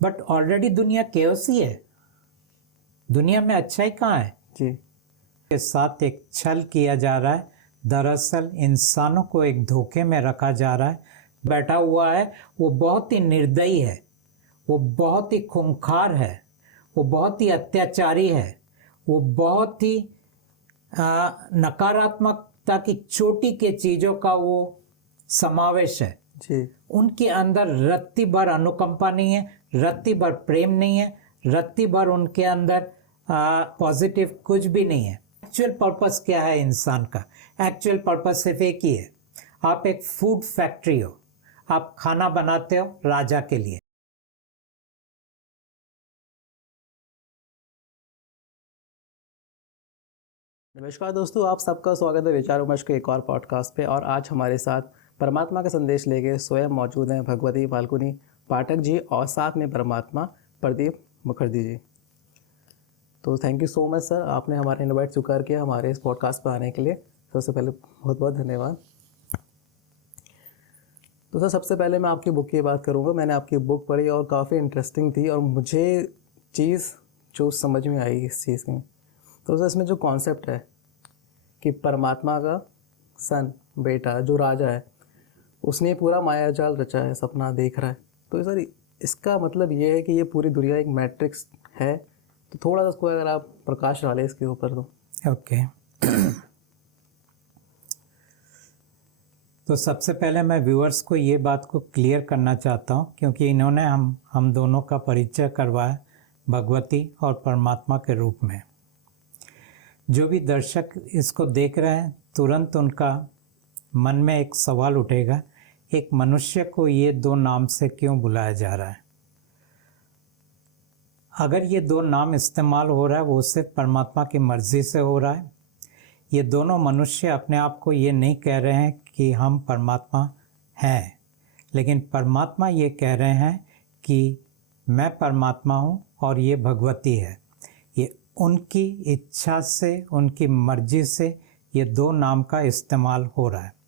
But already दुनिया chaos ही है, दुनिया में अच्छाई कहाँ है जी। के साथ एक छल किया जा रहा है। दरअसल इंसानों को एक धोखे में रखा जा रहा है। बैठा हुआ है वो बहुत ही निर्दयी है, वो बहुत ही खूंखार है, वो बहुत ही अत्याचारी है, वो बहुत ही नकारात्मकता की चोटी के चीज़ों का वो समावेश है जी। उनके अंदर रत्ती भर अनुकंपा नहीं है, रत्ती भर प्रेम नहीं है, रत्ती भर उनके अंदर पॉजिटिव कुछ भी नहीं है। एक्चुअल पर्पस क्या है इंसान का? एक्चुअल पर्पस सिर्फ एक ही है, आप एक फूड फैक्ट्री हो, आप खाना बनाते हो राजा के लिए। नमस्कार दोस्तों, आप सबका स्वागत है विचार विमर्श के एक और पॉडकास्ट पे। और आज हमारे साथ परमात्मा का संदेश लेके स्वयं मौजूद हैं भगवती फाल्गुनी पाठक जी और साथ में परमात्मा प्रदीप मुखर्जी जी। तो thank you so much sir, आपने हमारा इनवाइट स्वीकार किया हमारे इस पॉडकास्ट पर आने के लिए। सबसे पहले बहुत बहुत धन्यवाद। तो सर, सबसे पहले मैं आपकी बुक की बात करूँगा। मैंने आपकी बुक पढ़ी और काफ़ी इंटरेस्टिंग थी और मुझे चीज़ जो समझ में आई इस चीज़ की, तो सर इसमें जो कॉन्सेप्ट है कि परमात्मा का सन बेटा जो राजा है उसने पूरा माया जाल रचा है, सपना देख रहा है, तो सर इसका मतलब ये है कि ये पूरी दुनिया एक मैट्रिक्स है। तो थोड़ा सा उसको अगर आप प्रकाश डालें इसके ऊपर तो। ओके। तो सबसे पहले मैं व्यूअर्स को ये बात को क्लियर करना चाहता हूँ, क्योंकि इन्होंने हम दोनों का परिचय करवाया भगवती और परमात्मा के रूप में। जो भी दर्शक इसको देख रहे हैं, तुरंत उनका मन में एक सवाल उठेगा, एक मनुष्य को ये दो नाम से क्यों बुलाया जा रहा है? अगर ये दो नाम इस्तेमाल हो रहा है वो सिर्फ परमात्मा की मर्ज़ी से हो रहा है। ये दोनों मनुष्य अपने आप को ये नहीं कह रहे हैं कि हम परमात्मा हैं, लेकिन परमात्मा ये कह रहे हैं कि मैं परमात्मा हूँ और ये भगवती है। ये उनकी इच्छा से, उनकी मर्जी से ये दो नाम का इस्तेमाल हो रहा है।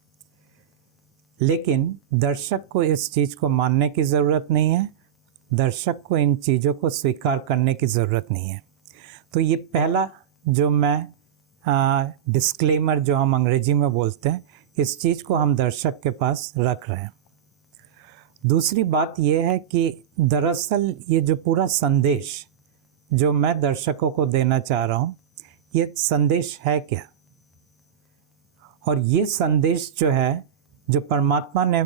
लेकिन दर्शक को इस चीज़ को मानने की ज़रूरत नहीं है, दर्शक को इन चीज़ों को स्वीकार करने की ज़रूरत नहीं है। तो ये पहला जो मैं डिस्क्लेमर जो हम अंग्रेजी में बोलते हैं, इस चीज़ को हम दर्शक के पास रख रहे हैं। दूसरी बात यह है कि दरअसल ये जो पूरा संदेश जो मैं दर्शकों को देना चाह रहा हूँ, ये संदेश है क्या? और ये संदेश जो है, जो परमात्मा ने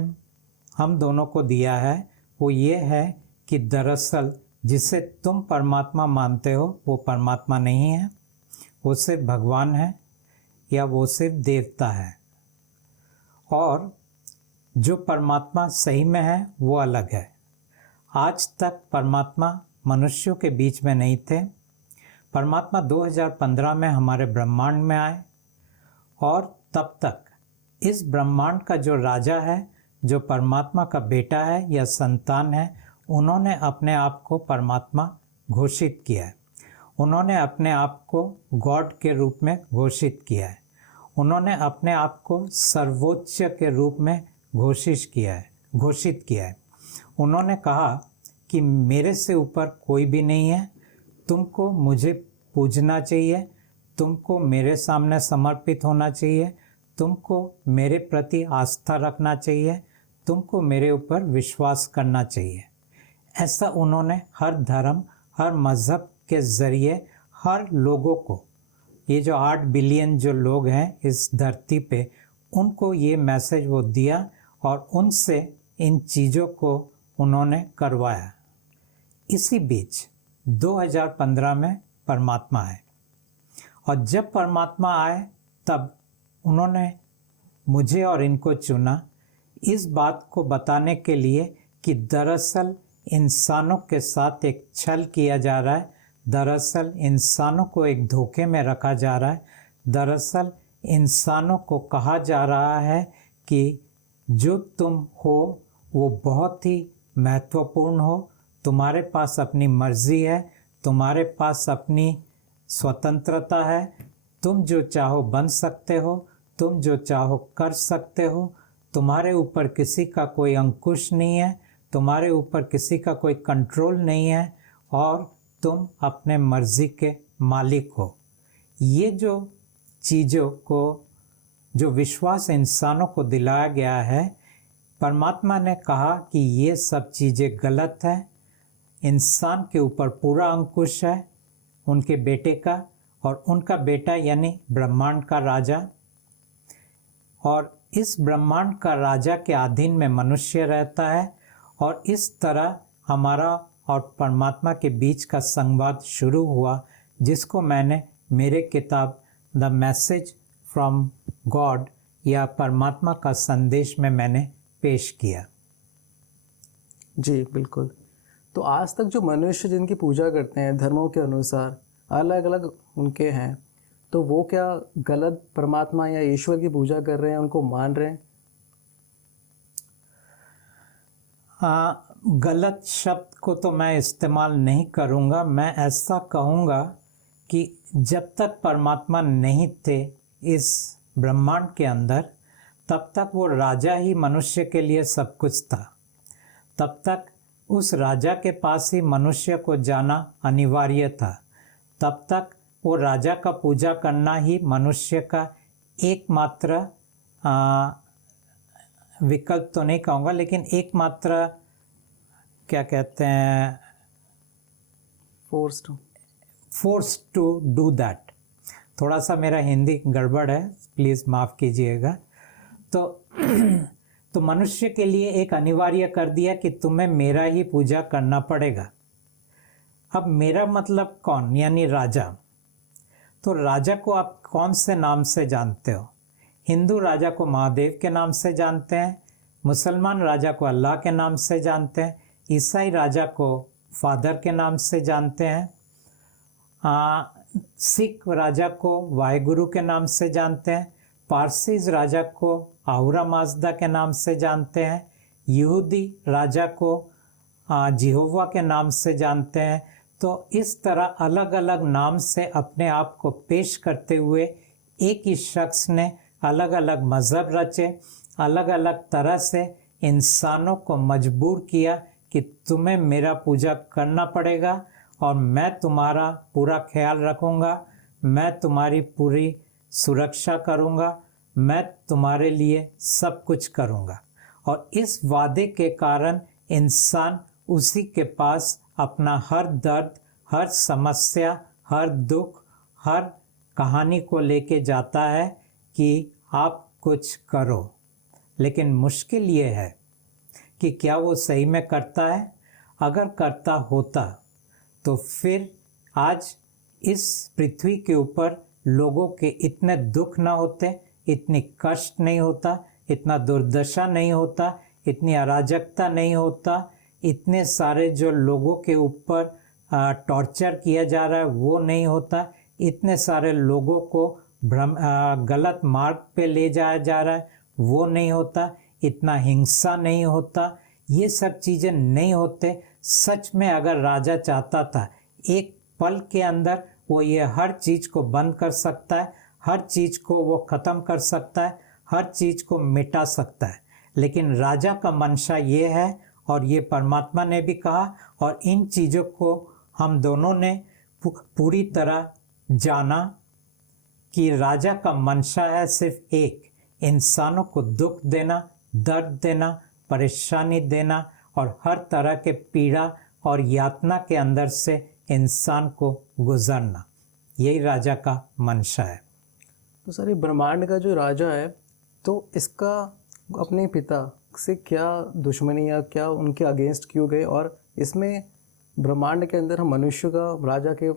हम दोनों को दिया है, वो ये है कि दरअसल जिसे तुम परमात्मा मानते हो वो परमात्मा नहीं है, वो सिर्फ भगवान है या वो सिर्फ देवता है। और जो परमात्मा सही में है वो अलग है। आज तक परमात्मा मनुष्यों के बीच में नहीं थे। परमात्मा 2015 में हमारे ब्रह्मांड में आए और तब तक इस ब्रह्मांड का जो राजा है, जो परमात्मा का बेटा है या संतान है, उन्होंने अपने आप को परमात्मा घोषित किया है। उन्होंने अपने आप को गॉड के रूप में घोषित किया है। उन्होंने अपने आप को सर्वोच्च के रूप में घोषित किया है। उन्होंने कहा कि मेरे से ऊपर कोई भी नहीं है, तुमको मुझे पूजना चाहिए, तुमको मेरे सामने समर्पित होना चाहिए, तुमको मेरे प्रति आस्था रखना चाहिए, तुमको मेरे ऊपर विश्वास करना चाहिए। ऐसा उन्होंने हर धर्म, हर मज़हब के ज़रिए हर लोगों को, ये जो 8 बिलियन जो लोग हैं इस धरती पे, उनको ये मैसेज वो दिया और उनसे इन चीज़ों को उन्होंने करवाया। इसी बीच 2015 में परमात्मा आए और जब परमात्मा आए तब उन्होंने मुझे और इनको चुना इस बात को बताने के लिए कि दरअसल इंसानों के साथ एक छल किया जा रहा है, दरअसल इंसानों को एक धोखे में रखा जा रहा है, दरअसल इंसानों को कहा जा रहा है कि जो तुम हो वो बहुत ही महत्वपूर्ण हो, तुम्हारे पास अपनी मर्जी है, तुम्हारे पास अपनी स्वतंत्रता है, तुम जो चाहो बन सकते हो, तुम जो चाहो कर सकते हो, तुम्हारे ऊपर किसी का कोई अंकुश नहीं है, तुम्हारे ऊपर किसी का कोई कंट्रोल नहीं है और तुम अपने मर्जी के मालिक हो। ये जो चीज़ों को, जो विश्वास इंसानों को दिलाया गया है, परमात्मा ने कहा कि ये सब चीज़ें गलत है। इंसान के ऊपर पूरा अंकुश है उनके बेटे का, और उनका बेटा यानी ब्रह्मांड का राजा, और इस ब्रह्मांड का राजा के अधीन में मनुष्य रहता है। और इस तरह हमारा और परमात्मा के बीच का संवाद शुरू हुआ, जिसको मैंने मेरे किताब द मैसेज फ्रॉम गॉड या परमात्मा का संदेश में मैंने पेश किया। जी बिल्कुल। तो आज तक जो मनुष्य जिनकी पूजा करते हैं धर्मों के अनुसार, अलग अलग उनके हैं, तो वो क्या गलत परमात्मा या ईश्वर की पूजा कर रहे हैं, उनको मान रहे हैं? गलत शब्द को तो मैं इस्तेमाल नहीं करूँगा। मैं ऐसा कहूँगा कि जब तक परमात्मा नहीं थे इस ब्रह्मांड के अंदर, तब तक वो राजा ही मनुष्य के लिए सब कुछ था। तब तक उस राजा के पास ही मनुष्य को जाना अनिवार्य था। तब तक वो राजा का पूजा करना ही मनुष्य का एकमात्र विकल्प तो नहीं कहूँगा, लेकिन एकमात्र क्या कहते हैं, फोर्स टू डू दैट। थोड़ा सा मेरा हिंदी गड़बड़ है, प्लीज़ माफ़ कीजिएगा। तो मनुष्य के लिए एक अनिवार्य कर दिया कि तुम्हें मेरा ही पूजा करना पड़ेगा। अब मेरा मतलब कौन, यानी राजा। तो राजा को आप कौन से नाम से जानते हो? हिंदू राजा को महादेव के नाम से जानते हैं, मुसलमान राजा को अल्लाह के नाम से जानते हैं, ईसाई राजा को फादर के नाम से जानते हैं, सिख राजा को वाहेगुरु के नाम से जानते हैं, पारसीज राजा को आहुरा माजदा के नाम से जानते हैं, यहूदी राजा को जिहोवा के नाम से जानते हैं। तो इस तरह अलग अलग नाम से अपने आप को पेश करते हुए एक ही शख्स ने अलग अलग मज़हब रचे, अलग अलग तरह से इंसानों को मजबूर किया कि तुम्हें मेरा पूजा करना पड़ेगा और मैं तुम्हारा पूरा ख्याल रखूँगा, मैं तुम्हारी पूरी सुरक्षा करूँगा, मैं तुम्हारे लिए सब कुछ करूँगा। और इस वादे के कारण इंसान उसी के पास अपना हर दर्द, हर समस्या, हर दुख, हर कहानी को लेके जाता है कि आप कुछ करो। लेकिन मुश्किल ये है कि क्या वो सही में करता है? अगर करता होता तो फिर आज इस पृथ्वी के ऊपर लोगों के इतने दुख ना होते, इतनी कष्ट नहीं होता, इतना दुर्दशा नहीं होता, इतनी अराजकता नहीं होता, इतने सारे जो लोगों के ऊपर टॉर्चर किया जा रहा है वो नहीं होता, इतने सारे लोगों को गलत मार्ग पे ले जाया जा रहा है वो नहीं होता, इतना हिंसा नहीं होता, ये सब चीज़ें नहीं होते। सच में अगर राजा चाहता था एक पल के अंदर वो ये हर चीज़ को बंद कर सकता है, हर चीज़ को वो ख़त्म कर सकता है, हर चीज़ को मिटा सकता है। लेकिन राजा का मंशा ये है, और ये परमात्मा ने भी कहा, और इन चीज़ों को हम दोनों ने पूरी तरह जाना कि राजा का मंशा है सिर्फ एक, इंसानों को दुख देना, दर्द देना, परेशानी देना और हर तरह के पीड़ा और यातना के अंदर से इंसान को गुजरना। यही राजा का मंशा है। तो सर, ये ब्रह्मांड का जो राजा है, तो इसका अपने पिता से क्या दुश्मनी या क्या उनके अगेंस्ट क्यों गए, और इसमें ब्रह्मांड के अंदर हम मनुष्य का राजा के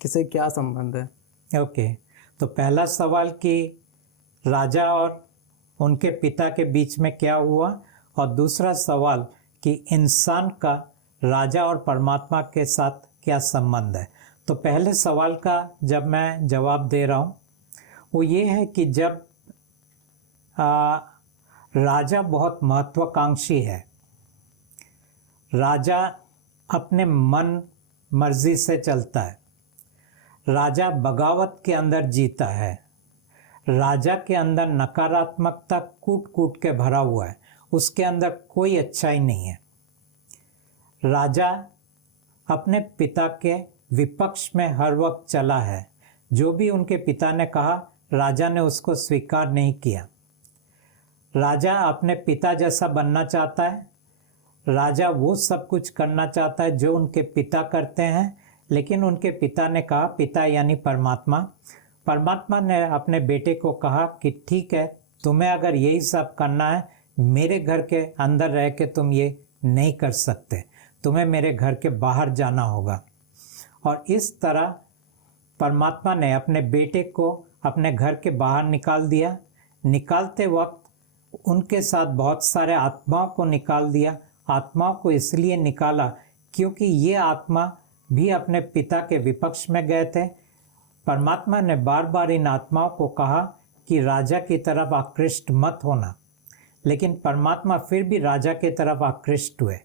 किसे क्या संबंध है? ओके, तो पहला सवाल कि राजा और उनके पिता के बीच में क्या हुआ, और दूसरा सवाल कि इंसान का राजा और परमात्मा के साथ क्या संबंध है। तो पहले सवाल का जब मैं जवाब दे रहा हूँ वो ये है कि जब राजा बहुत महत्वाकांक्षी है, राजा अपने मन मर्जी से चलता है, राजा बगावत के अंदर जीता है, राजा के अंदर नकारात्मकता कूट कूट के भरा हुआ है, उसके अंदर कोई अच्छाई नहीं है। राजा अपने पिता के विपक्ष में हर वक्त चला है। जो भी उनके पिता ने कहा, राजा ने उसको स्वीकार नहीं किया। राजा अपने पिता जैसा बनना चाहता है। राजा वो सब कुछ करना चाहता है जो उनके पिता करते हैं, लेकिन उनके पिता ने कहा, पिता यानी परमात्मा ने अपने बेटे को कहा कि ठीक है, तुम्हें अगर यही सब करना है, मेरे घर के अंदर रह के तुम ये नहीं कर सकते, तुम्हें मेरे घर के बाहर जाना होगा। और इस तरह परमात्मा ने अपने बेटे को अपने घर के बाहर निकाल दिया। निकालते वक्त उनके साथ बहुत सारे आत्माओं को निकाल दिया। आत्माओं को इसलिए निकाला क्योंकि ये आत्मा भी अपने पिता के विपक्ष में गए थे। परमात्मा ने बार बार इन आत्माओं को कहा कि राजा की तरफ आकृष्ट मत होना, लेकिन परमात्मा फिर भी राजा की तरफ आकृष्ट हुए।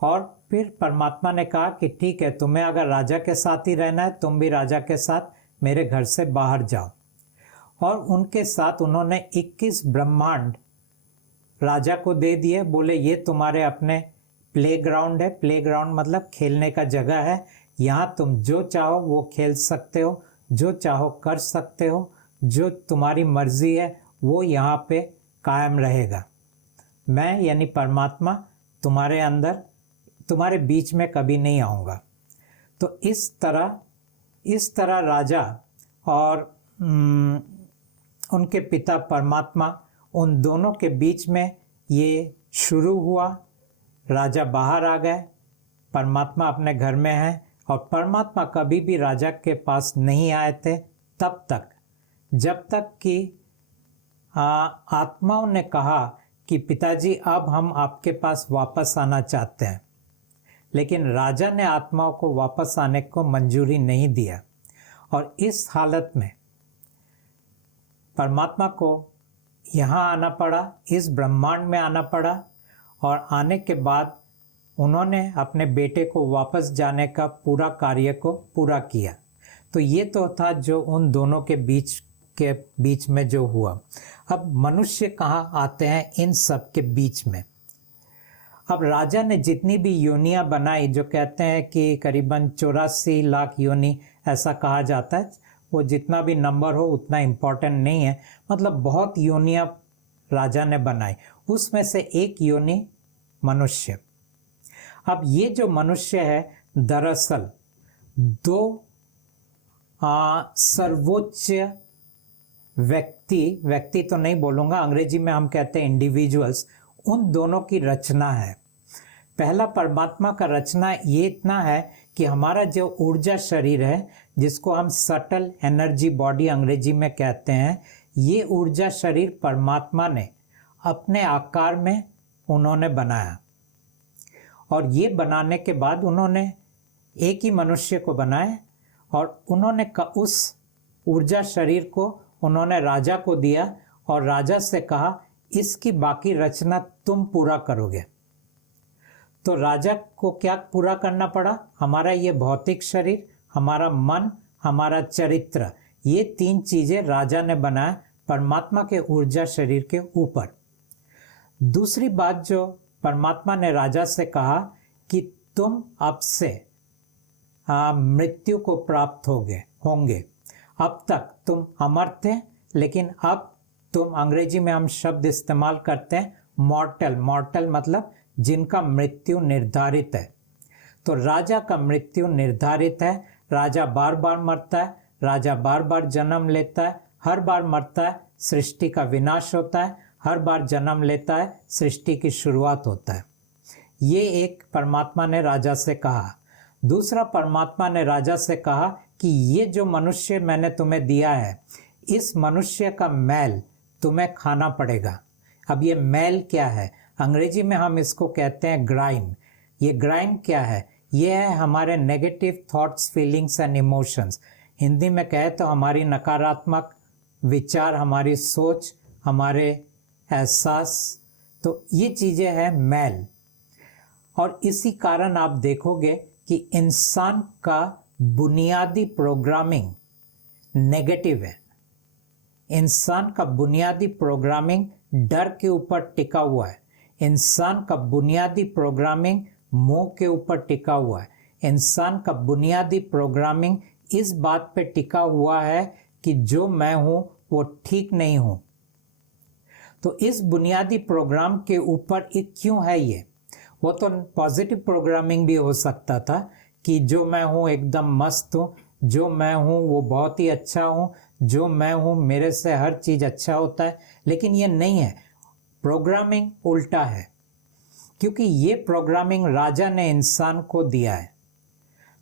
और फिर परमात्मा ने कहा कि ठीक है, तुम्हें अगर राजा के साथ ही रहना है, तुम भी राजा के साथ मेरे घर से बाहर जाओ। और उनके साथ उन्होंने 21 ब्रह्मांड राजा को दे दिए। बोले ये तुम्हारे अपने प्लेग्राउंड है। प्लेग्राउंड मतलब खेलने का जगह है। यहाँ तुम जो चाहो वो खेल सकते हो, जो चाहो कर सकते हो, जो तुम्हारी मर्जी है वो यहाँ पे कायम रहेगा। मैं यानी परमात्मा तुम्हारे अंदर, तुम्हारे बीच में कभी नहीं आऊँगा। तो इस तरह राजा और उनके पिता परमात्मा, उन दोनों के बीच में ये शुरू हुआ। राजा बाहर आ गए, परमात्मा अपने घर में है। और परमात्मा कभी भी राजा के पास नहीं आए थे तब तक, जब तक कि आत्माओं ने कहा कि पिताजी अब हम आपके पास वापस आना चाहते हैं। लेकिन राजा ने आत्माओं को वापस आने को मंजूरी नहीं दिया। और इस हालत में परमात्मा को यहाँ आना पड़ा, इस ब्रह्मांड में आना पड़ा। और आने के बाद उन्होंने अपने बेटे को वापस जाने का पूरा कार्य को पूरा किया। तो ये तो था जो उन दोनों के बीच में जो हुआ। अब मनुष्य कहाँ आते हैं इन सब के बीच में। अब राजा ने जितनी भी योनियां बनाई, जो कहते हैं कि करीबन 84 लाख योनि ऐसा कहा जाता है, वो जितना भी नंबर हो उतना इम्पोर्टेंट नहीं है। मतलब बहुत योनियां राजा ने बनाई, उसमें से एक योनि मनुष्य। अब ये जो मनुष्य है दरअसल दो सर्वोच्च व्यक्ति तो नहीं बोलूँगा, अंग्रेजी में हम कहते हैं इंडिविजुअल्स, उन दोनों की रचना है। पहला परमात्मा का रचना ये इतना है कि हमारा जो ऊर्जा शरीर है, जिसको हम सटल एनर्जी बॉडी अंग्रेजी में कहते हैं, ये ऊर्जा शरीर परमात्मा ने अपने आकार में उन्होंने बनाया। और ये बनाने के बाद उन्होंने एक ही मनुष्य को बनाया। और उन्होंने उस ऊर्जा शरीर को उन्होंने राजा को दिया। और राजा से कहा इसकी बाकी रचना तुम पूरा करोगे। तो राजा को क्या पूरा करना पड़ा? हमारा ये भौतिक शरीर, हमारा मन, हमारा चरित्र, ये 3 चीज़ें राजा ने बनाया परमात्मा के ऊर्जा शरीर के ऊपर। दूसरी बात जो परमात्मा ने राजा से कहा कि तुम अब से मृत्यु को प्राप्त होंगे। अब तक तुम अमर थे, लेकिन अब तुम, अंग्रेजी में हम शब्द इस्तेमाल करते हैं मॉर्टल मतलब जिनका मृत्यु निर्धारित है। तो राजा का मृत्यु निर्धारित है। राजा बार बार मरता है, राजा बार बार जन्म लेता है, हर बार मरता है, सृष्टि का विनाश होता है, हर बार जन्म लेता है, सृष्टि की शुरुआत होता है। ये एक परमात्मा ने राजा से कहा। दूसरा परमात्मा ने राजा से कहा कि ये जो मनुष्य मैंने तुम्हें दिया है, इस मनुष्य का मैल तुम्हें खाना पड़ेगा। अब ये मैल क्या है? अंग्रेजी में हम इसको कहते हैं ग्राइम। ये ग्राइम क्या है? ये है हमारे negative thoughts, feelings and emotions. Hindi में कहे तो हमारी नकारात्मक विचार, हमारी सोच, हमारे एहसास, तो ये चीज़ें हैं मैल। और इसी कारण आप देखोगे कि इंसान का बुनियादी प्रोग्रामिंग नेगेटिव है। इंसान का बुनियादी प्रोग्रामिंग डर के ऊपर टिका हुआ है। इंसान का बुनियादी प्रोग्रामिंग मोह के ऊपर टिका हुआ है। इंसान का बुनियादी प्रोग्रामिंग इस बात पे टिका हुआ है कि जो मैं हूं वो ठीक नहीं हूं। तो इस बुनियादी प्रोग्राम के ऊपर क्यों है ये? वो तो पॉजिटिव प्रोग्रामिंग भी हो सकता था कि जो मैं हूं एकदम मस्त हूं, जो मैं हूं वो बहुत ही अच्छा हूं, जो मैं हूं मेरे से हर चीज अच्छा होता है। लेकिन ये नहीं है, प्रोग्रामिंग उल्टा है, क्योंकि ये प्रोग्रामिंग राजा ने इंसान को दिया है।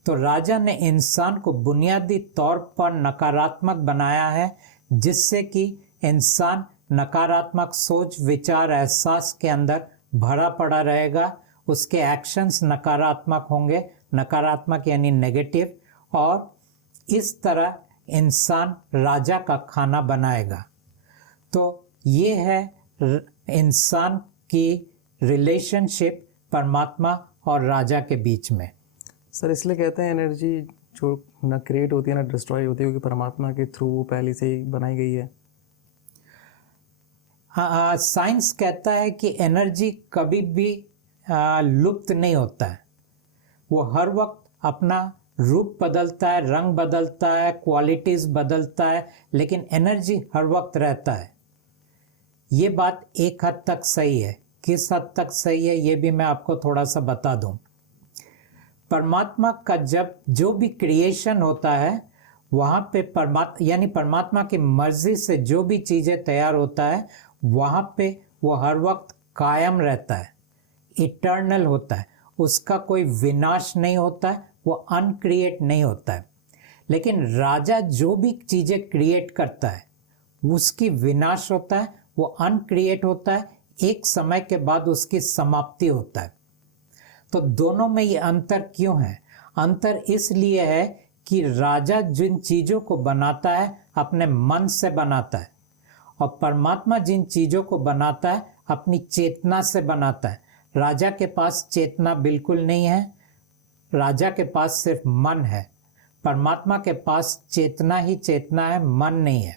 तो राजा ने इंसान को बुनियादी तौर पर नकारात्मक बनाया है, जिससे कि इंसान नकारात्मक सोच, विचार, एहसास के अंदर भरा पड़ा रहेगा। उसके एक्शंस नकारात्मक होंगे, नकारात्मक यानी नेगेटिव, और इस तरह इंसान राजा का खाना बनाएगा। तो ये है इंसान की रिलेशनशिप परमात्मा और राजा के बीच में। सर इसलिए कहते हैं एनर्जी जो ना क्रिएट होती है ना डिस्ट्रॉय होती है, क्योंकि परमात्मा के थ्रू वो पहले से ही बनाई गई है। हाँ, साइंस कहता है कि एनर्जी कभी भी लुप्त नहीं होता है। वो हर वक्त अपना रूप बदलता है, रंग बदलता है, क्वालिटीज बदलता है, लेकिन एनर्जी हर वक्त रहता है। ये बात एक हद तक सही है। किस हद तक सही है ये भी मैं आपको थोड़ा सा बता दूं। परमात्मा का जब जो भी क्रिएशन होता है, वहाँ पे परमात्मा की मर्जी से जो भी चीज़ें तैयार होता है, वहाँ पे वो हर वक्त कायम रहता है, इटर्नल होता है। उसका कोई विनाश नहीं होता है, वो अनक्रिएट नहीं होता है। लेकिन राजा जो भी चीज़ें क्रिएट करता है उसकी विनाश होता है, वो अनक्रिएट होता है, एक समय के बाद उसकी समाप्ति होता है। तो दोनों में ये अंतर क्यों है? अंतर इसलिए है कि राजा जिन चीज़ों को बनाता है अपने मन से बनाता है, और परमात्मा जिन चीज़ों को बनाता है अपनी चेतना से बनाता है। राजा के पास चेतना बिल्कुल नहीं है, राजा के पास सिर्फ मन है। परमात्मा के पास चेतना ही चेतना है, मन नहीं है।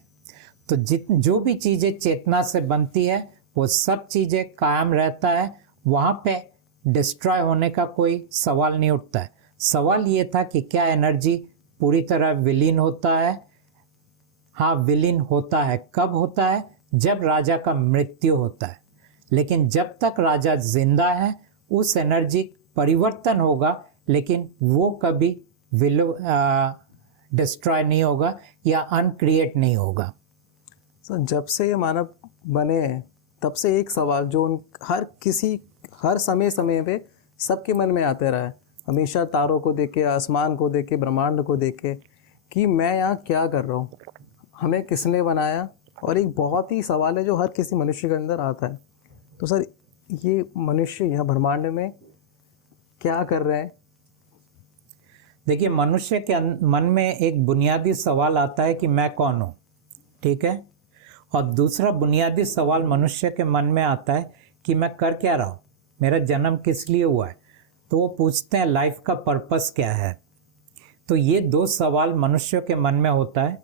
तो जो भी चीज़ें चेतना से बनती है वो सब चीज़ें कायम रहता है, वहाँ पे डिस्ट्रॉय होने का कोई सवाल नहीं उठता है। सवाल ये था कि क्या एनर्जी पूरी तरह विलीन होता है? हाँ, विलीन होता है। कब होता है? जब राजा का मृत्यु होता है। लेकिन जब तक राजा जिंदा है उस एनर्जी परिवर्तन होगा, लेकिन वो कभी डिस्ट्रॉय नहीं होगा या अनक्रिएट नहीं होगा। सर जब से ये मानव बने हैं तब से एक सवाल जो हर समय पे सबके मन में आते रहा है, हमेशा तारों को देख के, आसमान को देख के, ब्रह्मांड को देख के, कि मैं यहाँ क्या कर रहा हूँ, हमें किसने बनाया। और एक बहुत ही सवाल है जो हर किसी मनुष्य के अंदर आता है। तो सर ये मनुष्य यहाँ ब्रह्मांड में क्या कर रहे हैं? देखिए, मनुष्य के मन में एक बुनियादी सवाल आता है कि मैं कौन हूँ, ठीक है। और दूसरा बुनियादी सवाल मनुष्य के मन में आता है कि मैं कर क्या रहा हूँ, मेरा जन्म किस लिए हुआ है। तो वो पूछते हैं लाइफ का पर्पस क्या है। तो ये दो सवाल मनुष्य के मन में होता है।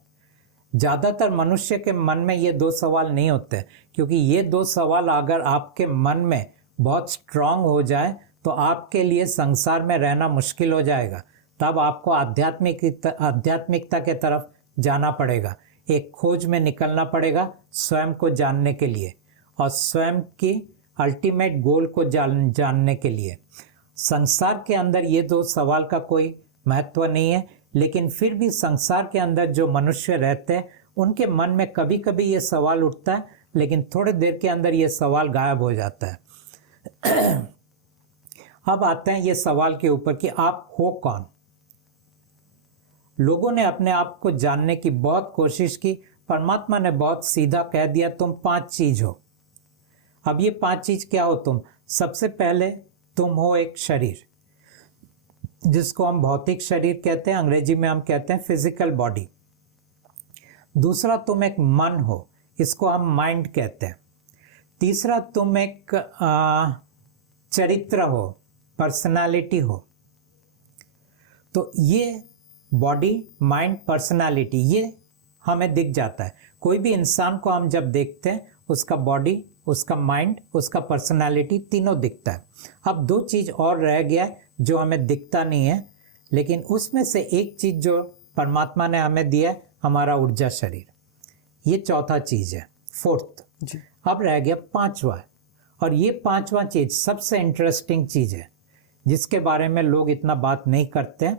ज़्यादातर मनुष्य के मन में ये दो सवाल नहीं होते, क्योंकि ये दो सवाल अगर आपके मन में बहुत स्ट्रांग हो जाए तो आपके लिए संसार में रहना मुश्किल हो जाएगा। तब आपको आध्यात्मिकता के तरफ जाना पड़ेगा, एक खोज में निकलना पड़ेगा स्वयं को जानने के लिए और स्वयं की अल्टीमेट गोल को जानने के लिए। संसार के अंदर ये दो सवाल का कोई महत्व नहीं है, लेकिन फिर भी संसार के अंदर जो मनुष्य रहते हैं उनके मन में कभी कभी ये सवाल उठता है, लेकिन थोड़ी देर के अंदर ये सवाल गायब हो जाता है। अब आते हैं ये सवाल के ऊपर कि आप हो कौन। लोगों ने अपने आप को जानने की बहुत कोशिश की। परमात्मा ने बहुत सीधा कह दिया, तुम 5 चीज हो। अब ये 5 चीज क्या हो तुम? सबसे पहले तुम हो एक शरीर, जिसको हम भौतिक शरीर कहते हैं, अंग्रेजी में हम कहते हैं फिजिकल बॉडी। दूसरा तुम एक मन हो, इसको हम माइंड कहते हैं। तीसरा तुम एक चरित्र हो, पर्सनालिटी हो। तो ये बॉडी, माइंड, पर्सनालिटी ये हमें दिख जाता है। कोई भी इंसान को हम जब देखते हैं उसका बॉडी, उसका माइंड, उसका पर्सनालिटी, तीनों दिखता है। अब दो चीज़ और रह गया जो हमें दिखता नहीं है, लेकिन उसमें से एक चीज़ जो परमात्मा ने हमें दिया है, हमारा ऊर्जा शरीर। ये चौथा चीज़ है, फोर्थ। जी। अब रह गया पांचवा, और ये पांचवा चीज़ सबसे इंटरेस्टिंग चीज़ है जिसके बारे में लोग इतना बात नहीं करते।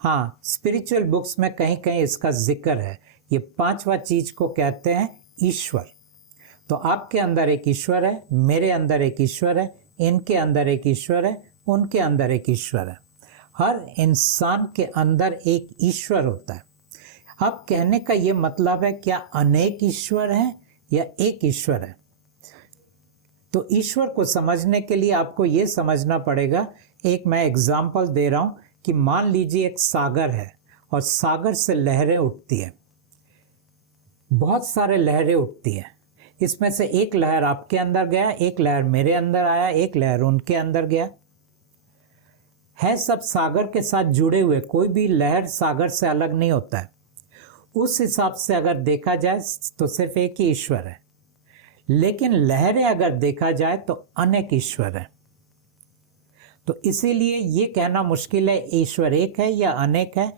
हाँ, स्पिरिचुअल बुक्स में कहीं कहीं इसका जिक्र है। ये पांचवा चीज़ को कहते हैं ईश्वर। तो आपके अंदर एक ईश्वर है, मेरे अंदर एक ईश्वर है, इनके अंदर एक ईश्वर है, उनके अंदर एक ईश्वर है। हर इंसान के अंदर एक ईश्वर होता है। अब कहने का ये मतलब है, क्या अनेक ईश्वर हैं या एक ईश्वर है? तो ईश्वर को समझने के लिए आपको ये समझना पड़ेगा। एक मैं एग्जाम्पल दे रहा हूँ कि मान लीजिए एक सागर है और सागर से लहरें उठती है, बहुत सारे लहरें उठती हैं। इसमें से एक लहर आपके अंदर गया, एक लहर मेरे अंदर आया, एक लहर उनके अंदर गया, है सब सागर के साथ जुड़े हुए। कोई भी लहर सागर से अलग नहीं होता है। उस हिसाब से अगर देखा जाए तो सिर्फ एक ही ईश्वर है, लेकिन लहरें अगर देखा जाए तो अनेक ईश्वर है। तो इसीलिए ये कहना मुश्किल है ईश्वर एक है या अनेक है।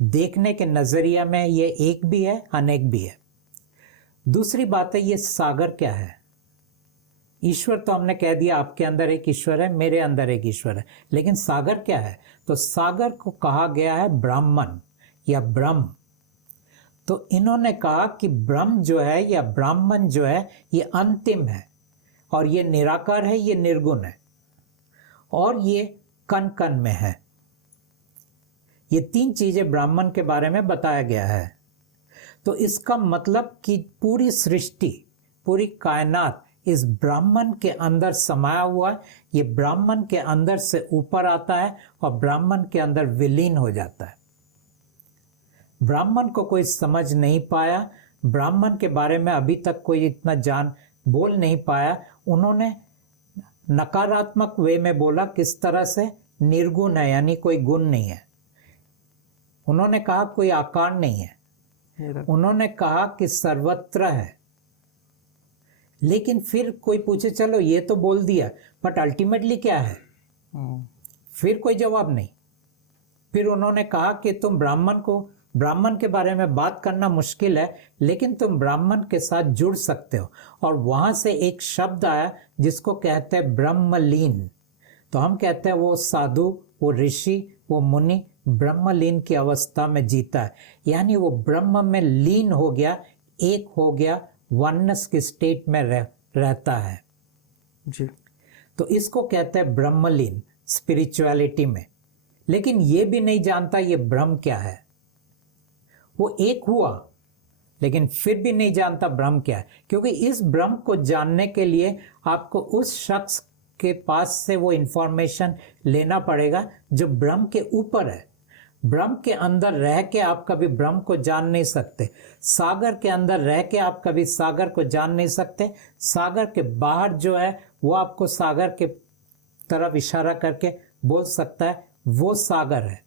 देखने के नजरिया में ये एक भी है, अनेक भी है। दूसरी बात है, ये सागर क्या है? ईश्वर तो हमने कह दिया, आपके अंदर एक ईश्वर है, मेरे अंदर एक ईश्वर है, लेकिन सागर क्या है? तो सागर को कहा गया है ब्राह्मण या ब्रह्म। तो इन्होंने कहा कि ब्रह्म जो है या ब्राह्मण जो है, ये अंतिम है, और ये निराकार है, ये निर्गुण है, और ये कण कण में है। ये तीन चीजें ब्राह्मण के बारे में बताया गया है। तो इसका मतलब कि पूरी सृष्टि, पूरी कायनात इस ब्राह्मण के अंदर समाया हुआ है। ये ब्राह्मण के अंदर से ऊपर आता है और ब्राह्मण के अंदर विलीन हो जाता है। ब्राह्मण को कोई समझ नहीं पाया, ब्राह्मण के बारे में अभी तक कोई इतना बोल नहीं पाया। उन्होंने नकारात्मक वे में बोला, किस तरह से? निर्गुण है, यानी कोई गुण नहीं है। उन्होंने कहा कोई आकार नहीं है। उन्होंने कहा कि सर्वत्र है। लेकिन फिर कोई पूछे, चलो ये तो बोल दिया, बट अल्टीमेटली क्या है? फिर कोई जवाब नहीं। फिर उन्होंने कहा कि तुम ब्राह्मण के बारे में बात करना मुश्किल है, लेकिन तुम ब्राह्मण के साथ जुड़ सकते हो। और वहां से एक शब्द आया जिसको कहते हैं ब्रह्मलीन। तो हम कहते हैं वो साधु, वो ऋषि, वो मुनि ब्रह्मलीन की अवस्था में जीता है, यानी वो ब्रह्म में लीन हो गया, एक हो गया, वननेस की स्टेट में रहता है जी। तो इसको कहते हैं ब्रह्मलीन स्पिरिचुअलिटी में। लेकिन ये भी नहीं जानता ये ब्रह्म क्या है। वो एक हुआ, लेकिन फिर भी नहीं जानता ब्रह्म क्या है, क्योंकि इस ब्रह्म को जानने के लिए आपको उस शख्स के पास से वो इंफॉर्मेशन लेना पड़ेगा जो ब्रह्म के ऊपर है। ब्रह्म के अंदर रह के आप कभी ब्रह्म को जान नहीं सकते। सागर के अंदर रह के आप कभी सागर को जान नहीं सकते। सागर के बाहर जो है वो आपको सागर के तरफ इशारा करके बोल सकता है वो सागर है।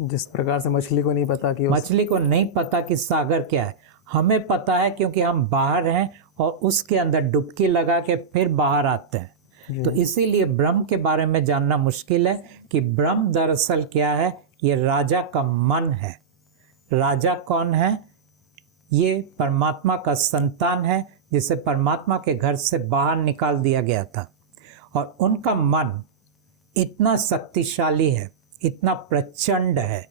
जिस प्रकार से मछली को नहीं पता कि मछली को नहीं पता कि सागर क्या है, हमें पता है क्योंकि हम बाहर हैं और उसके अंदर डुबकी लगा के फिर बाहर आते हैं। तो इसीलिए ब्रह्म के बारे में जानना मुश्किल है कि ब्रह्म दरअसल क्या है। ये राजा का मन है। राजा कौन है? ये परमात्मा का संतान है, जिसे परमात्मा के घर से बाहर निकाल दिया गया था। और उनका मन इतना शक्तिशाली है, इतना प्रचंड है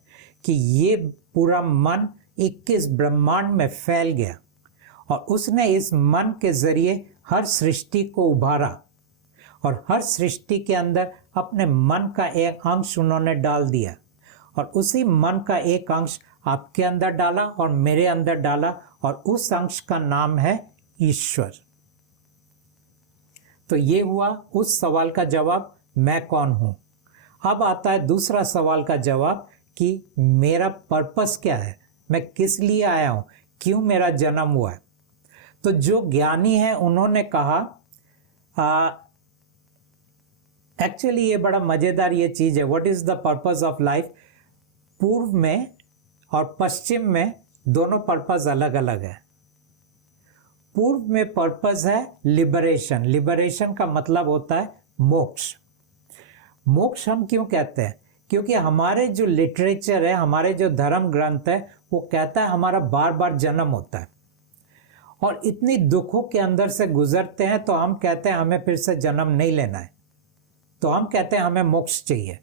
कि ये पूरा मन 21 ब्रह्मांड में फैल गया। और उसने इस मन के जरिए हर सृष्टि को उभारा, और हर सृष्टि के अंदर अपने मन का एक अंश उन्होंने डाल दिया, और उसी मन का एक अंश आपके अंदर डाला और मेरे अंदर डाला, और उस अंश का नाम है ईश्वर। तो ये हुआ उस सवाल का जवाब, मैं कौन हूं। अब आता है दूसरा सवाल का जवाब कि मेरा पर्पस क्या है, मैं किस लिए आया हूं, क्यों मेरा जन्म हुआ है। तो जो ज्ञानी है उन्होंने कहा, एक्चुअली ये बड़ा मजेदार ये चीज है, what is the purpose of life. पूर्व में और पश्चिम में दोनों पर्पस अलग अलग है। पूर्व में पर्पस है लिबरेशन। लिबरेशन का मतलब होता है मोक्ष। मोक्ष हम क्यों कहते हैं? क्योंकि हमारे जो लिटरेचर है, हमारे जो धर्म ग्रंथ है, वो कहता है हमारा बार बार जन्म होता है और इतनी दुखों के अंदर से गुजरते हैं, तो हम कहते हैं हमें फिर से जन्म नहीं लेना है, तो हम कहते हैं हमें मोक्ष चाहिए।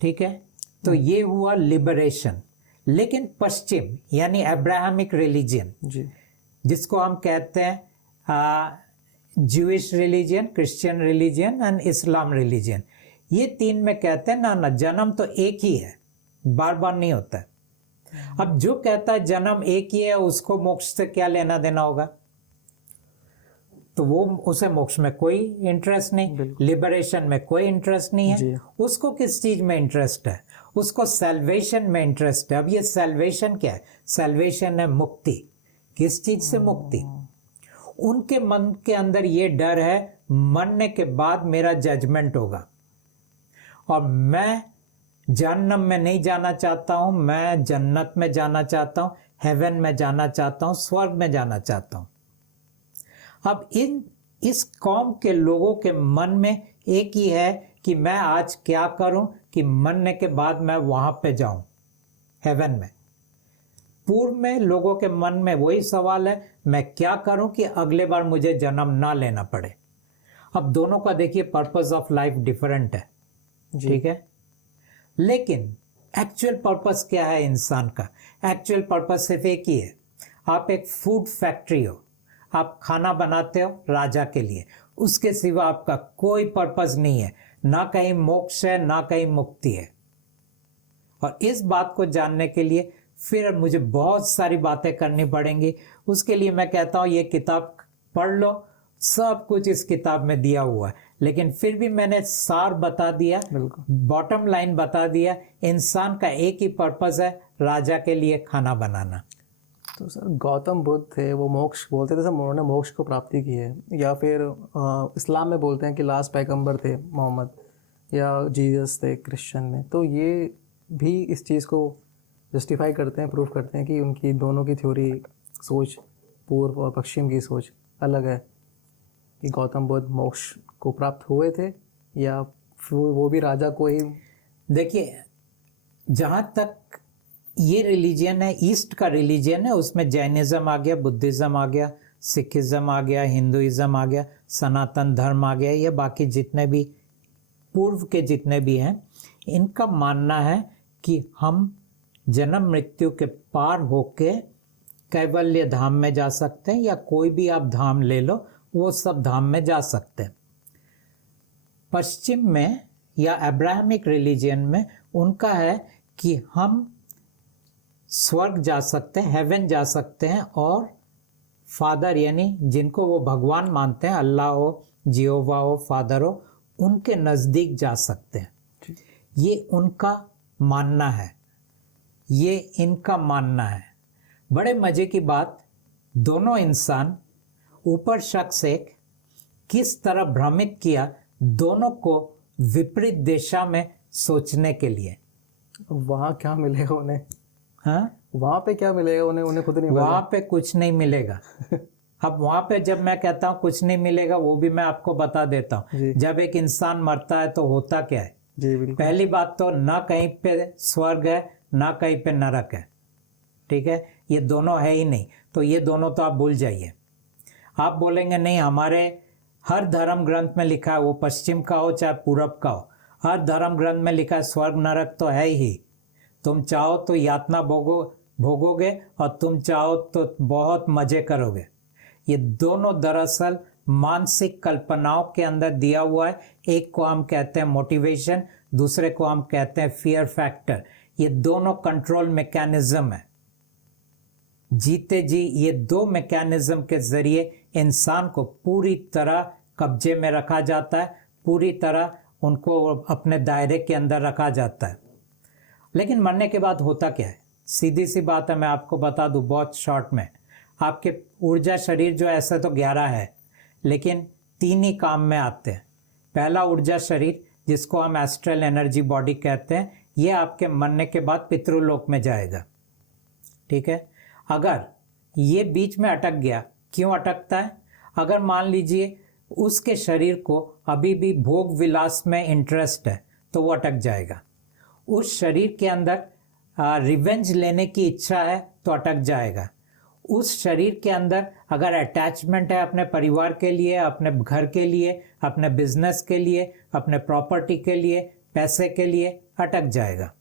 ठीक है, तो ये हुआ लिबरेशन। लेकिन पश्चिम यानी अब्राहमिक रिलीजन, जी, जिसको हम कहते हैं Jewish religion, Christian religion and Islam religion, ये तीन में कहते हैं ना ना, जन्म तो एक ही है, बार बार नहीं होता है। अब जो कहता है जन्म एक ही है, उसको मोक्ष से क्या लेना देना होगा? तो वो उसे मोक्ष में कोई इंटरेस्ट नहीं, लिबरेशन में कोई इंटरेस्ट नहीं है। उसको किस चीज में इंटरेस्ट है? उसको सैल्वेशन में इंटरेस्ट है। अब ये सैल्वेशन क्या है? सैल्वेशन है मुक्ति। किस चीज से मुक्ति? उनके मन के अंदर ये डर है, मरने के बाद मेरा जजमेंट होगा और मैं जहन्नम में नहीं जाना चाहता हूं, मैं जन्नत में जाना चाहता हूं, हेवन में जाना चाहता हूं, स्वर्ग में जाना चाहता हूं। अब इस कौम के लोगों के मन में एक ही है कि मैं आज क्या करूं कि मरने के बाद मैं वहां पे जाऊं, हेवन में। पूर्व में लोगों के मन में वही सवाल है, मैं क्या करूं कि अगले बार मुझे जन्म ना लेना पड़े। अब दोनों का देखिए पर्पस ऑफ लाइफ डिफरेंट है, ठीक है। लेकिन एक्चुअल पर्पस क्या है इंसान का? एक्चुअल पर्पस सिर्फ एक ही है। आप एक फूड फैक्ट्री हो, आप खाना बनाते हो राजा के लिए, उसके सिवा आपका कोई पर्पस नहीं है। ना कहीं मोक्ष है, ना कहीं मुक्ति है। और इस बात को जानने के लिए फिर मुझे बहुत सारी बातें करनी पड़ेंगी। उसके लिए मैं कहता हूँ ये किताब पढ़ लो, सब कुछ इस किताब में दिया हुआ है। लेकिन फिर भी मैंने सार बता दिया, बॉटम लाइन बता दिया। इंसान का एक ही पर्पस है, राजा के लिए खाना बनाना। तो सर गौतम बुद्ध थे, वो मोक्ष बोलते थे, सब उन्होंने मोक्ष को प्राप्ति की है। या फिर इस्लाम में बोलते हैं कि लास्ट पैगंबर थे मोहम्मद, या जीसस थे क्रिश्चियन में। तो ये भी इस चीज़ को जस्टिफाई करते हैं, प्रूफ करते हैं कि उनकी दोनों की थ्योरी, सोच, पूर्व और पश्चिम की सोच अलग है, कि गौतम बुद्ध मोक्ष को प्राप्त हुए थे या वो भी राजा को ही। देखिए, जहाँ तक ये रिलीजन है, ईस्ट का रिलीजन है, उसमें जैनिज्म आ गया, बुद्धिज़्म आ गया, सिखिज़्म आ गया, हिंदुइज़्म आ गया, सनातन धर्म आ गया, ये बाकी जितने भी पूर्व के जितने भी हैं, इनका मानना है कि हम जन्म मृत्यु के पार होके कैवल्य धाम में जा सकते हैं, या कोई भी आप धाम ले लो, वो सब धाम में जा सकते हैं। पश्चिम में या अब्राहमिक रिलीजन में उनका है कि हम स्वर्ग जा सकते हैं, हेवन जा सकते हैं, और फादर यानी जिनको वो भगवान मानते हैं, अल्लाह हो, जियोवा हो, फादर हो, उनके नज़दीक जा सकते हैं। ये उनका मानना है, ये इनका मानना है। बड़े मज़े की बात, दोनों इंसान ऊपर शख्स एक किस तरह भ्रमित किया दोनों को विपरीत दिशा में सोचने के लिए। वहाँ क्या मिलेगा उन्हें? हाँ, वहाँ पे क्या मिलेगा उन्हें? उन्हें खुद नहीं, वहाँ पे कुछ नहीं मिलेगा। अब वहाँ पे जब मैं कहता हूँ कुछ नहीं मिलेगा, वो भी मैं आपको बता देता हूँ। जब एक इंसान मरता है तो होता क्या है? जी बिल्कुल। पहली बात तो ना कहीं पे स्वर्ग है, ना कहीं पे नरक है, ठीक है, ये दोनों है ही नहीं। तो ये दोनों तो आप भूल जाइए। आप बोलेंगे नहीं, हमारे हर धर्म ग्रंथ में लिखा है, वो पश्चिम का हो चाहे पूरब का हो, हर धर्म ग्रंथ में लिखा है स्वर्ग नरक तो है ही। तुम चाहो तो यातना भोगोगे और तुम चाहो तो बहुत मजे करोगे। ये दोनों दरअसल मानसिक कल्पनाओं के अंदर दिया हुआ है। एक को हम कहते हैं मोटिवेशन, दूसरे को हम कहते हैं फियर फैक्टर। ये दोनों कंट्रोल मैकेनिज्म है। जीते जी ये दो मैकेनिज्म के जरिए इंसान को पूरी तरह कब्जे में रखा जाता है, पूरी तरह उनको अपने दायरे के अंदर रखा जाता है। लेकिन मरने के बाद होता क्या है? सीधी सी बात है, मैं आपको बता दूं बहुत शॉर्ट में। आपके ऊर्जा शरीर जो ऐसे तो 11 है, लेकिन 3 ही काम में आते हैं। पहला ऊर्जा शरीर, जिसको हम एस्ट्रल एनर्जी बॉडी कहते हैं, ये आपके मरने के बाद पितृलोक में जाएगा, ठीक है। अगर ये बीच में अटक गया। क्यों अटकता है? अगर मान लीजिए उसके शरीर को अभी भी भोग विलास में इंटरेस्ट है तो वो अटक जाएगा। उस शरीर के अंदर रिवेंज लेने की इच्छा है तो अटक जाएगा। उस शरीर के अंदर अगर अटैचमेंट है अपने परिवार के लिए, अपने घर के लिए, अपने बिजनेस के लिए, अपने प्रॉपर्टी के लिए, पैसे के लिए, अटक जाएगा।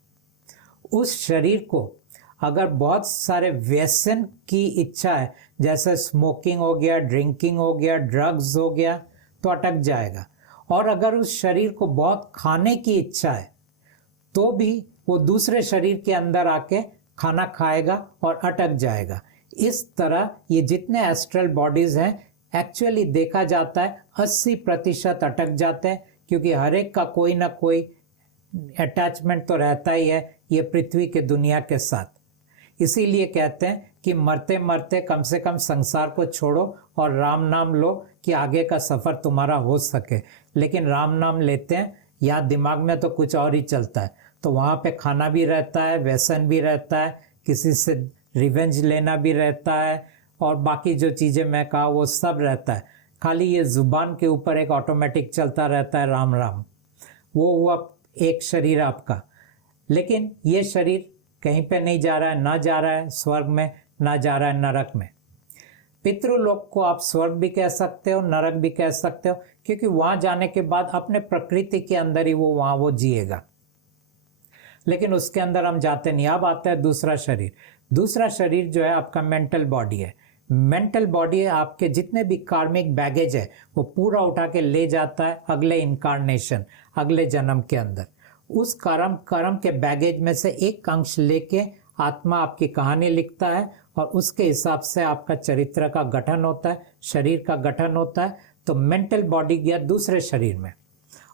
उस शरीर को अगर बहुत सारे व्यसन की इच्छा है, जैसे स्मोकिंग हो गया, ड्रिंकिंग हो गया, ड्रग्स हो गया, तो अटक जाएगा। और अगर उस शरीर को बहुत खाने की इच्छा है तो भी वो दूसरे शरीर के अंदर आके खाना खाएगा और अटक जाएगा। इस तरह ये जितने एस्ट्रल बॉडीज हैं, एक्चुअली देखा जाता है 80% अटक जाते हैं, क्योंकि हर एक का कोई ना कोई अटैचमेंट तो रहता ही है ये पृथ्वी के दुनिया के साथ। इसीलिए कहते हैं कि मरते मरते कम से कम संसार को छोड़ो और राम नाम लो कि आगे का सफ़र तुम्हारा हो सके। लेकिन राम नाम लेते हैं, यहाँ दिमाग में तो कुछ और ही चलता है। तो वहाँ पे खाना भी रहता है, व्यसन भी रहता है, किसी से रिवेंज लेना भी रहता है, और बाकी जो चीज़ें मैं कहा वो सब रहता है। खाली ये ज़ुबान के ऊपर एक ऑटोमेटिक चलता रहता है राम राम। वो हुआ एक शरीर आपका। लेकिन ये शरीर कहीं पे नहीं जा रहा है, ना जा रहा है स्वर्ग में, ना जा रहा है नरक में। पितृलोक को आप स्वर्ग भी कह सकते हो, नरक भी कह सकते हो, क्योंकि वहाँ जाने के बाद अपने प्रकृति के अंदर ही वो वहाँ वो जिएगा। लेकिन उसके अंदर हम जाते नहीं। अब आता है दूसरा शरीर। दूसरा शरीर जो है आपका मेंटल बॉडी है। मेंटल बॉडी है, आपके जितने भी कार्मिक बैगेज है वो पूरा उठा के ले जाता है अगले इनकारनेशन, अगले जन्म के अंदर। उस कर्म के बैगेज में से एक अंश लेके आत्मा आपकी कहानी लिखता है, और उसके हिसाब से आपका चरित्र का गठन होता है, शरीर का गठन होता है। तो मेंटल बॉडी गया दूसरे शरीर में।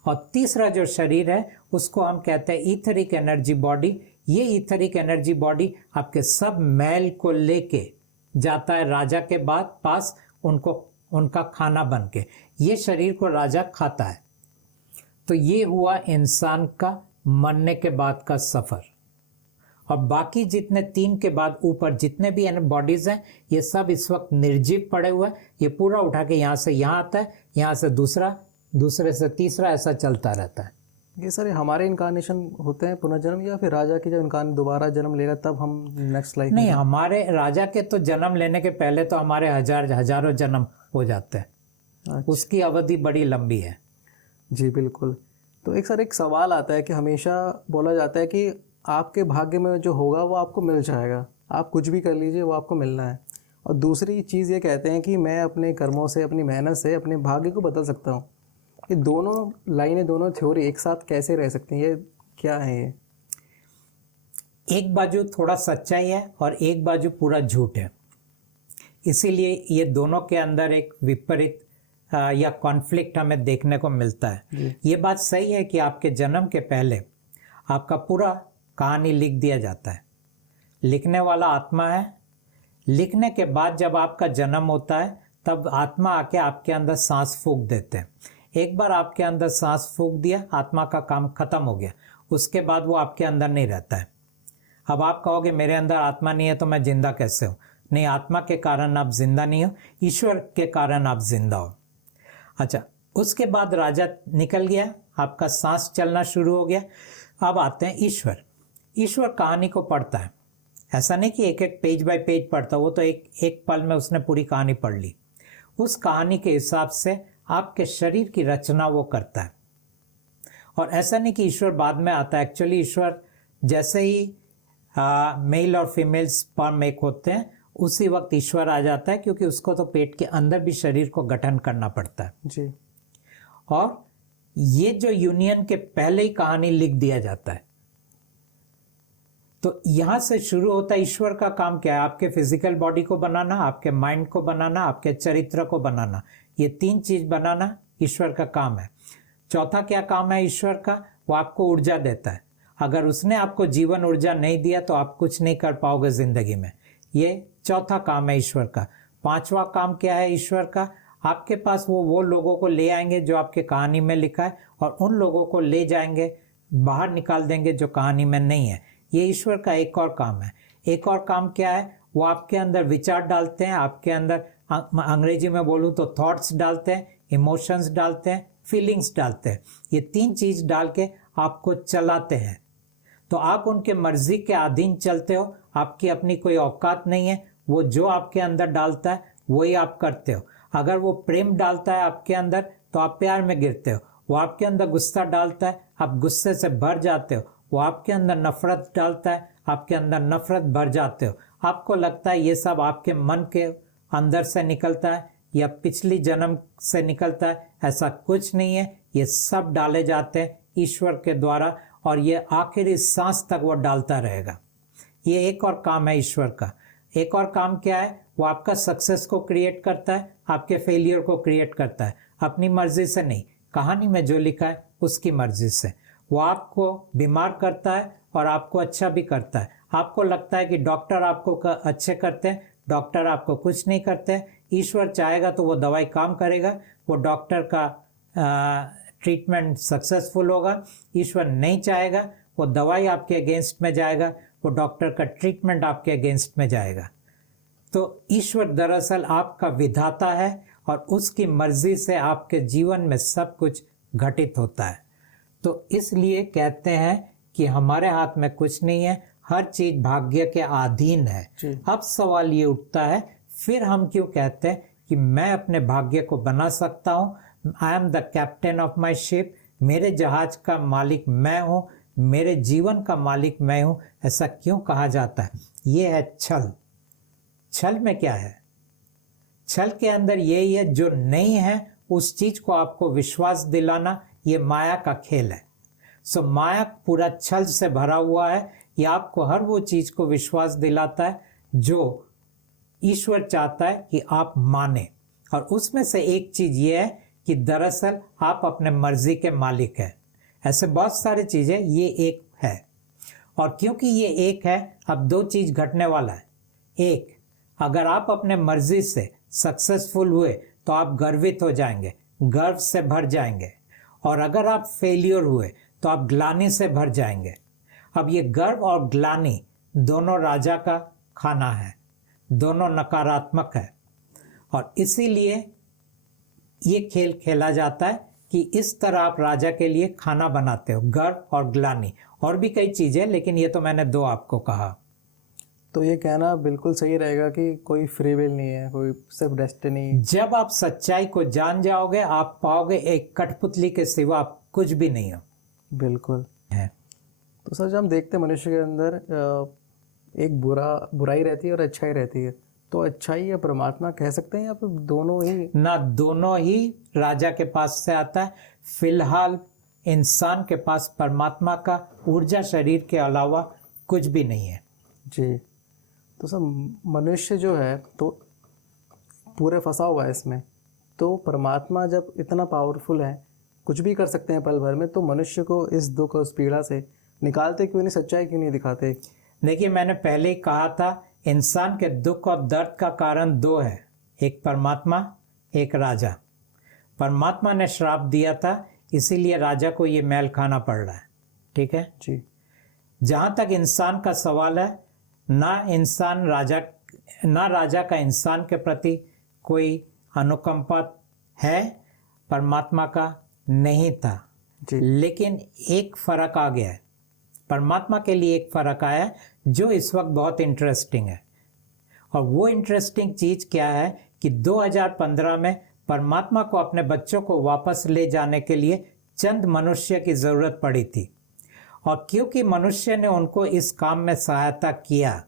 और तीसरा जो शरीर है उसको हम कहते हैं ईथरिक एनर्जी बॉडी। ये ईथरिक एनर्जी बॉडी आपके सब मैल को लेके जाता है राजा के बाद पास, उनका खाना बन के। ये शरीर को राजा खाता है। तो ये हुआ इंसान का मरने के बाद का सफ़र। और बाकी जितने 3 के बाद ऊपर जितने भी बॉडीज़ हैं, ये सब इस वक्त निर्जीव पड़े हुए हैं। ये पूरा उठा के यहाँ से यहाँ आता है, यहाँ से दूसरा, दूसरे से तीसरा, ऐसा चलता रहता है। ये सर हमारे इनकारनेशन होते हैं पुनर्जन्म, या फिर राजा की जब इनकार दोबारा जन्म लेगा तब हम नेक्स्ट लाइफ? नहीं, हमारे राजा के तो जन्म लेने के पहले तो हमारे हजारों जन्म हो जाते हैं। अच्छा। उसकी अवधि बड़ी लंबी है। जी बिल्कुल। तो एक सवाल आता है कि हमेशा बोला जाता है कि आपके भाग्य में जो होगा वो आपको मिल जाएगा, आप कुछ भी कर लीजिए वो आपको मिलना है। और दूसरी चीज़ ये कहते हैं कि मैं अपने कर्मों से, अपनी मेहनत से अपने भाग्य को बदल सकता हूँ। ये दोनों लाइनें, दोनों थ्योरी एक साथ कैसे रह सकती हैं? ये क्या है? ये एक बाजू थोड़ा सच्चाई है और एक बाजू पूरा झूठ है। इसीलिए ये दोनों के अंदर एक विपरीत या कॉन्फ्लिक्ट हमें देखने को मिलता है। ये बात सही है कि आपके जन्म के पहले आपका पूरा कहानी लिख दिया जाता है। लिखने वाला आत्मा है। लिखने के बाद जब आपका जन्म होता है तब आत्मा आके आपके अंदर सांस फूंक देते हैं। एक बार आपके अंदर सांस फूंक दिया, आत्मा का काम खत्म हो गया। उसके बाद वो आपके अंदर नहीं रहता है। अब आप कहोगे मेरे अंदर आत्मा नहीं है तो मैं जिंदा कैसे हूँ? नहीं, आत्मा के कारण आप जिंदा नहीं हो, ईश्वर के कारण आप जिंदा हो। अच्छा, उसके बाद राजा निकल गया, आपका सांस चलना शुरू हो गया। अब आते हैं ईश्वर। ईश्वर कहानी को पढ़ता है। ऐसा नहीं कि एक एक पेज बाय पेज पढ़ता, वो तो एक पल में उसने पूरी कहानी पढ़ ली। उस कहानी के हिसाब से आपके शरीर की रचना वो करता है। और ऐसा नहीं कि ईश्वर बाद में आता है। एक्चुअली ईश्वर जैसे ही मेल और फीमेल स्पर्म एक होते हैं, उसी वक्त ईश्वर आ जाता है, क्योंकि उसको तो पेट के अंदर भी शरीर को गठन करना पड़ता है जी। और ये जो यूनियन के पहले ही कहानी लिख दिया जाता है। तो यहां से शुरू होता है ईश्वर का काम क्या है? आपके फिजिकल बॉडी को बनाना, आपके माइंड को बनाना, आपके चरित्र को बनाना। ये 3 चीज बनाना ईश्वर का काम है। चौथा क्या काम है ईश्वर का? वो आपको ऊर्जा देता है। अगर उसने आपको जीवन ऊर्जा नहीं दिया तो आप कुछ नहीं कर पाओगे जिंदगी में। ये चौथा काम है ईश्वर का। 5वां काम क्या है ईश्वर का? आपके पास वो लोगों को ले आएंगे जो आपके कहानी में लिखा है, और उन लोगों को ले जाएंगे, बाहर निकाल देंगे जो कहानी में नहीं है। ये ईश्वर का एक और काम है। एक और काम क्या है? वो आपके अंदर विचार डालते हैं, आपके अंदर अंग्रेजी में बोलूँ तो थॉट्स डालते हैं, इमोशंस डालते हैं, फीलिंग्स डालते हैं। ये 3 चीज़ डाल के आपको चलाते हैं। तो आप उनके मर्जी के अधीन चलते हो, आपकी अपनी कोई औकात नहीं है। वो जो आपके अंदर डालता है वही आप करते हो। अगर वो प्रेम डालता है आपके अंदर तो आप प्यार में गिरते हो। वो आपके अंदर गुस्सा डालता है, आप गुस्से से भर जाते हो। वो आपके अंदर नफरत डालता है, आपके अंदर नफरत भर जाते हो। आपको लगता है ये सब आपके मन के अंदर से निकलता है या पिछली जन्म से निकलता है। ऐसा कुछ नहीं है, ये सब डाले जाते हैं ईश्वर के द्वारा, और ये आखिरी सांस तक वो डालता रहेगा। ये एक और काम है ईश्वर का। एक और काम क्या है? वो आपका सक्सेस को क्रिएट करता है, आपके फेलियर को क्रिएट करता है, अपनी मर्जी से नहीं, कहानी में जो लिखा है उसकी मर्जी से। वो आपको बीमार करता है और आपको अच्छा भी करता है। आपको लगता है कि डॉक्टर आपको अच्छे करते हैं, डॉक्टर आपको कुछ नहीं करते हैं। ईश्वर चाहेगा तो वो दवाई काम करेगा, वो डॉक्टर का ट्रीटमेंट सक्सेसफुल होगा। ईश्वर नहीं चाहेगा, वो दवाई आपके अगेंस्ट में जाएगा, वो डॉक्टर का ट्रीटमेंट आपके अगेंस्ट में जाएगा। तो ईश्वर दरअसल आपका विधाता है और उसकी मर्जी से आपके जीवन में सब कुछ घटित होता है। तो इसलिए कहते हैं कि हमारे हाथ में कुछ नहीं है, हर चीज भाग्य के अधीन है। अब सवाल ये उठता है, फिर हम क्यों कहते हैं कि मैं अपने भाग्य को बना सकता हूँ? I am the captain of my ship, मेरे जहाज का मालिक मैं हूँ, मेरे जीवन का मालिक मैं हूँ। ऐसा क्यों कहा जाता है? ये है छल। छल में क्या है? छल के अंदर यही है, जो नहीं है उस चीज को आपको विश्वास दिलाना, ये माया का खेल है। सो माया पूरा छल से भरा हुआ है। ये आपको हर वो चीज को विश्वास दिलाता है जो ईश्वर चाहता है कि आप माने। और उसमें से एक चीज ये है कि दरअसल आप अपने मर्जी के मालिक हैं। ऐसे बहुत सारी चीजें, ये एक है। और क्योंकि ये एक है, अब 2 चीज घटने वाला है। एक, अगर आप अपने मर्जी से सक्सेसफुल हुए तो आप गर्वित हो जाएंगे, गर्व से भर जाएंगे। और अगर आप फेलियर हुए तो आप ग्लानि से भर जाएंगे। अब ये गर्व और ग्लानि दोनों राजा का खाना है, दोनों नकारात्मक है। और इसीलिए ये खेल खेला जाता है कि इस तरह आप राजा के लिए खाना बनाते हो, गर्व और ग्लानि। और भी कई चीजें, लेकिन ये तो मैंने 2 आपको कहा। तो ये कहना बिल्कुल सही रहेगा कि कोई फ्री विल नहीं है, कोई सिर्फ डेस्टिनी। जब आप सच्चाई को जान जाओगे, आप पाओगे एक कठपुतली के सिवा आप कुछ भी नहीं हो। बिल्कुल है। तो सर, जब हम देखते हैं मनुष्य के अंदर एक बुराई रहती है और अच्छाई रहती है, तो अच्छाई या परमात्मा कह सकते हैं या फिर दोनों ही? ना, दोनों ही राजा के पास से आता है। फिलहाल इंसान के पास परमात्मा का ऊर्जा शरीर के अलावा कुछ भी नहीं है। जी। तो सर, मनुष्य जो है तो पूरे फंसा हुआ है इसमें। तो परमात्मा जब इतना पावरफुल है, कुछ भी कर सकते हैं पल भर में, तो मनुष्य को इस दुख और इस पीड़ा से निकालते क्यों नहीं? सच्चाई क्यों नहीं दिखाते? देखिए, मैंने पहले ही कहा था, इंसान के दुख और दर्द का कारण 2 है, एक परमात्मा, एक राजा। परमात्मा ने श्राप दिया था, इसीलिए राजा को ये मैल खाना पड़ रहा है। ठीक है जी। जहाँ तक इंसान का सवाल है, ना राजा का इंसान के प्रति कोई अनुकंपा है, परमात्मा का नहीं था। जी। लेकिन एक फर्क आ गया है, परमात्मा के लिए एक फर्क आया है जो इस वक्त बहुत इंटरेस्टिंग है। और वो इंटरेस्टिंग चीज क्या है कि 2015 में परमात्मा को अपने बच्चों को वापस ले जाने के लिए चंद मनुष्य की जरूरत पड़ी थी। और क्योंकि मनुष्य ने उनको इस काम में सहायता किया,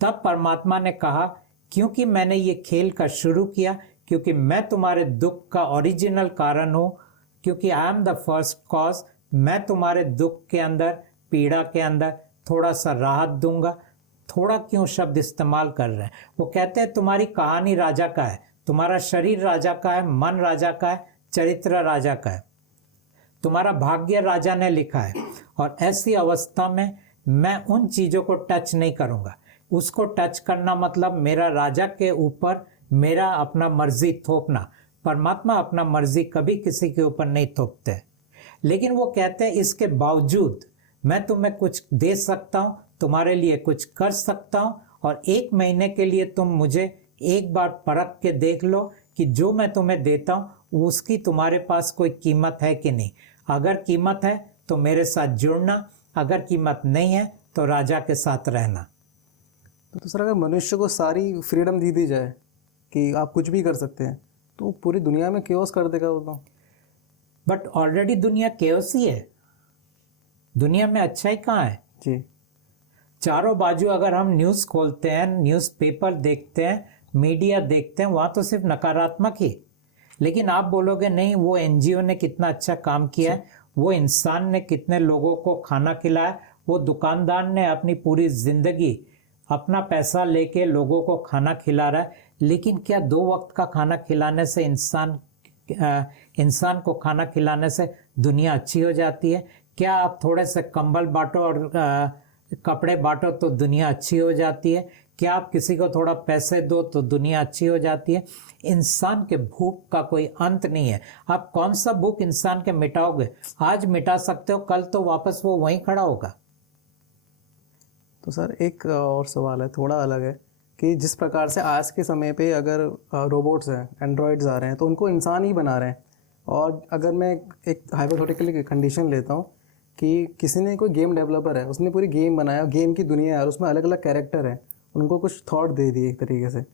तब परमात्मा ने कहा, क्योंकि मैंने ये खेल का शुरू किया, क्योंकि मैं तुम्हारे दुख का ओरिजिनल कारण हूँ, क्योंकि I am the first cause, मैं तुम्हारे दुख के अंदर, पीड़ा के अंदर थोड़ा सा राहत दूंगा। थोड़ा क्यों शब्द इस्तेमाल कर रहे हैं? वो कहते हैं तुम्हारी कहानी राजा का है, तुम्हारा शरीर राजा का है, मन राजा का है, चरित्र राजा का है, तुम्हारा भाग्य राजा ने लिखा है। और ऐसी अवस्था में मैं उन चीजों को टच नहीं करूंगा। उसको टच करना मतलब मेरा राजा के ऊपर मेरा अपना मर्जी थोपना। परमात्मा अपना मर्जी कभी किसी के ऊपर नहीं थोपते। लेकिन वो कहते हैं इसके बावजूद मैं तुम्हें कुछ दे सकता हूँ, तुम्हारे लिए कुछ कर सकता हूँ, और 1 महीने के लिए तुम मुझे एक बार परख के देख लो कि जो मैं तुम्हें देता हूँ उसकी तुम्हारे पास कोई कीमत है कि नहीं। अगर कीमत है तो मेरे साथ जुड़ना, अगर कीमत नहीं है तो राजा के साथ रहना। तो सर अगर मनुष्य को सारी फ्रीडम दी जाए कि आप कुछ भी कर सकते हैं, तो पूरी दुनिया में केओस कर देगा वो तो। बट ऑलरेडी दुनिया केओस ही है, दुनिया में अच्छाई कहाँ है? जी। चारों बाजू अगर हम न्यूज़ खोलते हैं, न्यूज़पेपर देखते हैं, मीडिया देखते हैं, वहाँ तो सिर्फ नकारात्मक ही। लेकिन आप बोलोगे नहीं, वो एनजीओ ने कितना अच्छा काम किया है, वो इंसान ने कितने लोगों को खाना खिलाया, वो दुकानदार ने अपनी पूरी जिंदगी अपना पैसा लेके लोगों को खाना खिला रहा है। लेकिन क्या 2 वक्त का खाना खिलाने से इंसान को खाना खिलाने से दुनिया अच्छी हो जाती है? क्या आप थोड़े से कंबल बांटो और कपड़े बांटो तो दुनिया अच्छी हो जाती है? क्या आप किसी को थोड़ा पैसे दो तो दुनिया अच्छी हो जाती है? इंसान के भूख का कोई अंत नहीं है। आप कौन सा भूख इंसान के मिटाओगे? आज मिटा सकते हो, कल तो वापस वो वहीं खड़ा होगा। तो सर एक और सवाल है, थोड़ा अलग है, कि जिस प्रकार से आज के समय पे अगर रोबोट्स हैं, एंड्रॉयड्स आ रहे हैं, तो उनको इंसान ही बना रहे हैं। और अगर मैं एक हाइपोथेटिकली कंडीशन लेता हूँ कि किसी ने, कोई गेम डेवलपर है, उसने पूरी गेम बनाया, गेम की दुनिया है और उसमें अलग अलग कैरेक्टर हैं, उनको कुछ थॉट दे दिए एक तरीके से,